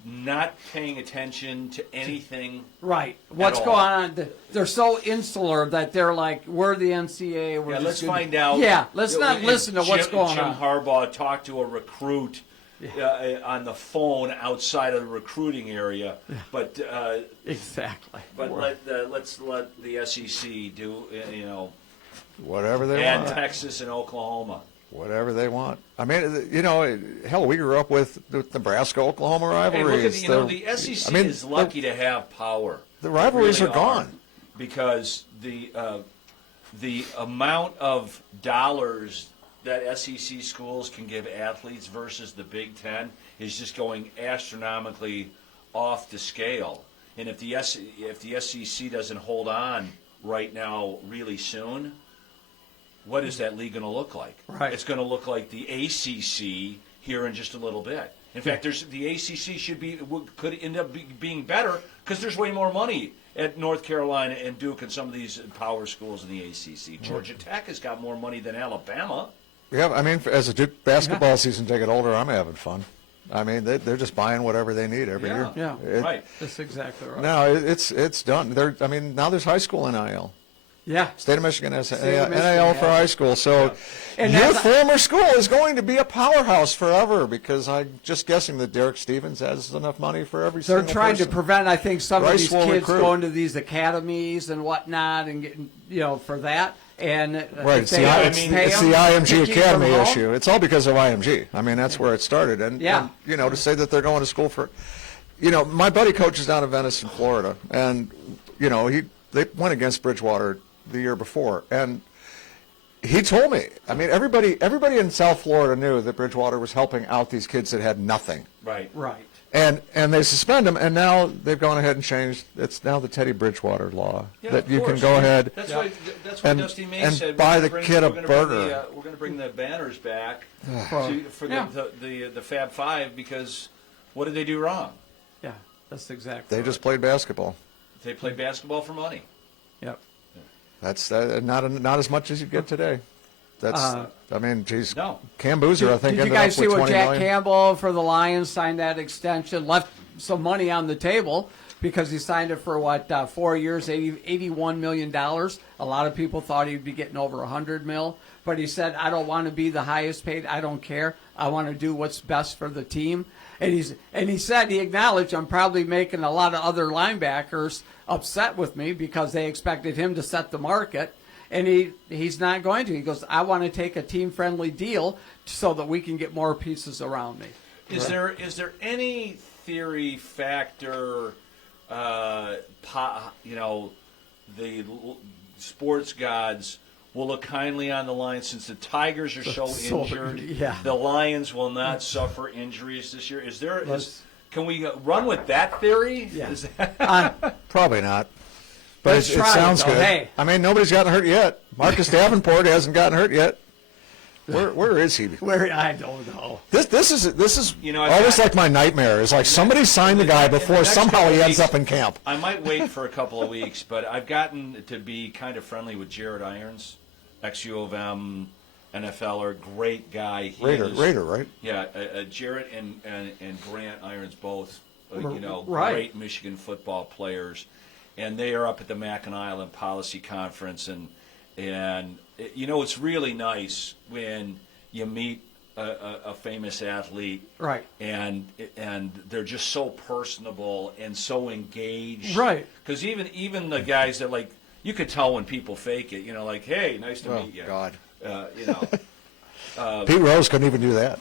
not paying attention to anything. Right. What's all. going on? They're so insular that they're like, we're the NCAA. We're Yeah, just let's gonna- find out. Yeah, let's not listen to what's going Jim on. Harbaugh talked to a recruit on the phone outside of the recruiting area, but Exactly. let's let the SEC do Whatever they and want. Texas and Oklahoma. Whatever they want. I mean, hell, we grew up with the Nebraska-Oklahoma Hey, rivalries. look at the SEC is lucky to have power. The rivalries They really are gone. because the amount of dollars that SEC schools can give athletes versus the Big Ten is just going astronomically off the scale. And if the SEC doesn't hold on right now really soon, what is that league going to look like? Right. It's going to look like the ACC here in just a little bit. In fact, the ACC could end up being better because there's way more money at North Carolina and Duke and some of these power schools in the ACC. Georgia Tech has got more money than Alabama. Yeah, I mean, as a Duke basketball season ticket holder, I'm having fun. I mean, they're just buying whatever they need every year. Yeah. Right. That's exactly right. No, it's done. Now there's high school NIL. Yeah. State of Michigan has State of Michigan, NIL for yeah. high school. So And your that's- former school is going to be a powerhouse forever because I'm just guessing that Derek Stevens has enough money for every They're single trying to person. prevent, I think, some Rice of these will kids recruit. going to these academies and whatnot and getting, for that. And Right, if they don't it's pay the them to IMG keep Academy them home, issue. It's all because of IMG. I mean, that's where it started. And, Yeah. to say that they're going to school for, my buddy coaches down in Venice, in Florida, and, they went against Bridgewater the year before. And he told me, I mean, everybody in South Florida knew that Bridgewater was helping out these kids that had nothing. Right. Right. And they suspend them, and now they've gone ahead and changed. It's now the Teddy Bridgewater law Yeah, that of you can course. go ahead. That's what And- Dusty May and said. buy We're the gonna kid a we're gonna bring burger. we're going to bring the banners back For for the Fab Five because what did they do wrong? Yeah, that's exactly They just played basketball. They played basketball for money. Yep. That's not as much as you get today. That's I mean, geez. No. Cam Boozer, I think, Did you ended guys up see with what 20 Jack million. Campbell for the Lions signed that extension, left some money on the table because he signed it for 4 years, $81 million. A lot of people thought he'd be getting over $100 million, but he said, I don't want to be the highest paid. I don't care. I want to do what's best for the team. And he said, he acknowledged, I'm probably making a lot of other linebackers upset with me because they expected him to set the market. And he's not going to. He goes, I want to take a team-friendly deal so that we can get more pieces around me. Is there any theory factor? The sports gods will look kindly on the Lions since the Tigers are so injured. Yeah. The Lions will not suffer injuries this year. Can we run with that theory? Yeah. Is that, Probably not. But Let's it try it, sounds though. good. Hey. I mean, nobody's gotten hurt yet. Marcus Davenport hasn't gotten hurt yet. Where is he? Where I don't know. This is I've always got- like my nightmare. It's like somebody signed the guy in the before next somehow couple he of ends weeks- up in camp. I might wait for a couple of weeks, but I've gotten to be kind of friendly with Jared Irons, ex-U of M, NFLer, great guy. He is- Raider, right? Yeah, Jarrett and Grant Irons both, Right. great Michigan football players, and they are up at the Mackinac Island Policy Conference, and it's really nice when you meet a famous athlete, Right. and they're just so personable and so engaged, Right. Because even the guys that you could tell when people fake it, like, hey, nice to Oh, meet you, God. you know. Pete Rose couldn't even do that.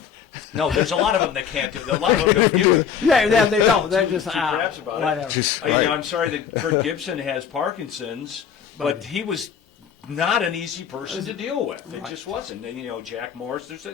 No, there's a lot of them that can't do it. A lot of them do. Yeah, they don't. They're just Two craps about whatever. it. Just, You know, right. I'm sorry that Kurt Gibson has Parkinson's, but he was not an easy person to deal with. It just wasn't. And, you know, Jack Morris. There's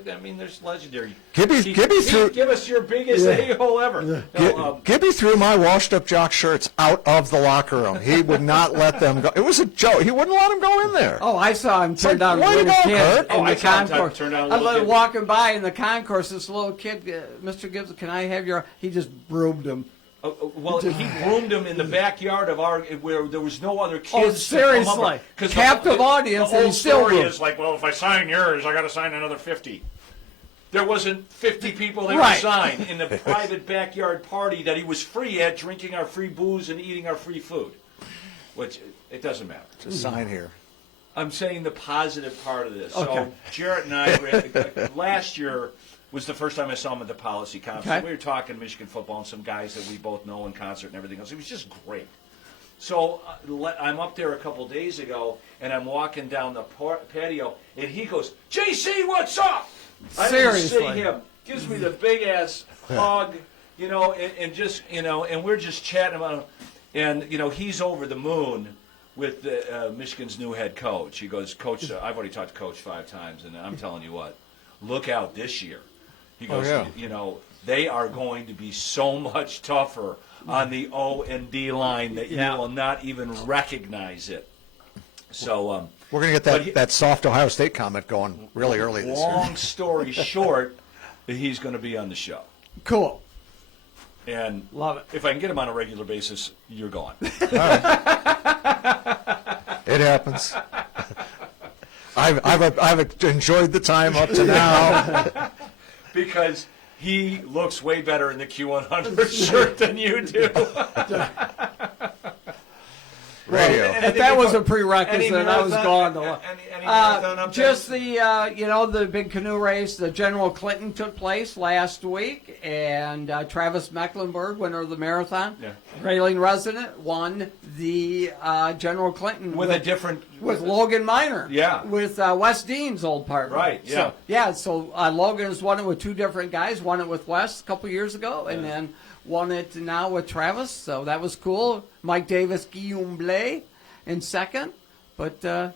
legendary. Gibby threw- Give us your biggest a-hole ever. No, Gibby threw my washed-up jock shirts out of the locker room. He would not let them go. It was a joke. He wouldn't let them go in there. Oh, I saw him turn like, down a way to little go, kid Kurt. Oh, in I the saw him concourse. turn down a I little was kid. walking by in the concourse. This little kid, Mr. Gibson, can I have your? He just broomed him. Well, he groomed him in the backyard of where there was no other kids. Oh, seriously. Captive audience, The and whole he still story groomed. is like, well, if I sign yours, I got to sign another 50. There wasn't 50 people there Right. to sign in the private backyard party that he was free at, drinking our free booze and eating our free food. Which, it doesn't matter. Just sign here. I'm saying the positive part of this. Okay. So Jarrett and I, last year was the first time I saw him at the policy conference. Okay. We were talking Michigan football and some guys that we both know in concert and everything else. It was just great. So I'm up there a couple days ago, and I'm walking down the patio, and he goes, JC, what's up? I didn't see Seriously. him. Gives me the big-ass hug, you know, and just, you know, and we're just chatting about, and, you know, he's over the moon with Michigan's new head coach. He goes, Coach, I've already talked to Coach 5 times, and I'm telling you what, look out this year. He goes, yeah. you know, they are going to be so much tougher on the O and D line that Yeah. you will not even recognize it. So, We're going to get that soft Ohio State comment going really early this year. long story short, he's going to be on the show. Cool. And Love it. if I can get him on a regular basis, you're gone. It happens. I've enjoyed the time up to now. Because he looks way better in the Q100 shirt than you do. Radio. If that was a prerequisite, Any I was marathon- gone. any marathon up there? Just the, the big canoe race, the General Clinton took place last week, and Travis Mecklenburg, winner of the marathon, Yeah. Grayling resident, won the General Clinton With a different... with Logan Miner. Yeah. With Wes Dean's old partner. Right, yeah. So Logan has won it with two different guys. Won it with Wes a couple years ago, and then won it now with Travis. So that was cool. Mike Davis, Guillaume Blais in second. But, a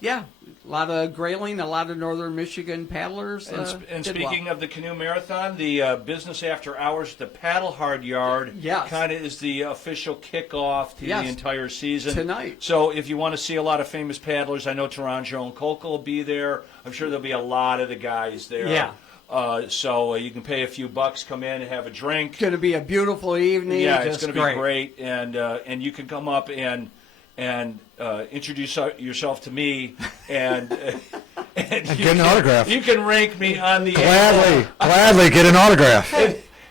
lot of Grayling, a lot of Northern Michigan paddlers. And did speaking well. of the canoe marathon, the business after hours, the Paddle Hard Yard, Yes. kind of is the official kickoff to Yes. the entire season Tonight. So if you want to see a lot of famous paddlers, I know Taranjo and Kolka will be there. I'm sure there'll be a lot of the guys there. Yeah. So you can pay a few bucks, come in and have a drink. It's going to be a beautiful evening. Yeah, just it's going to be great, and you can come up and introduce yourself to me, and And get an autograph. You can rank me on the Gladly get an autograph.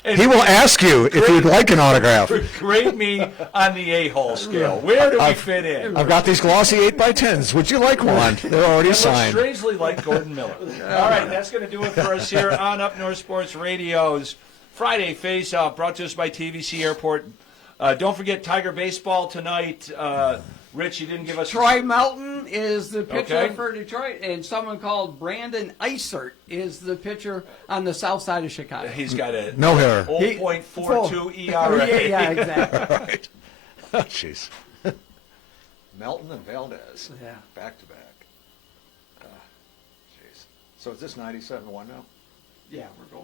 He will ask you if you'd like an autograph. Grade me on the a-hole scale. Where do we fit in? I've got these glossy 8x10s. Would you like one? They're already It looks signed. strangely like Gordon Miller. All right, that's going to do it for us here on Up North Sports Radio's Friday Face-Off, brought to us by TVC Airport. Don't forget Tiger Baseball tonight. Rich, you didn't give us... Troy Melton is the pitcher Okay. for Detroit, and someone called Brandon Eisert is the pitcher on the south side of Chicago. He's got a No hitter. 0.42 ERA. Yeah, exactly. Right. Oh, jeez. Melton and Valdez. Yeah. Back to back. Jeez. So is this 97-1 now? Yeah, we're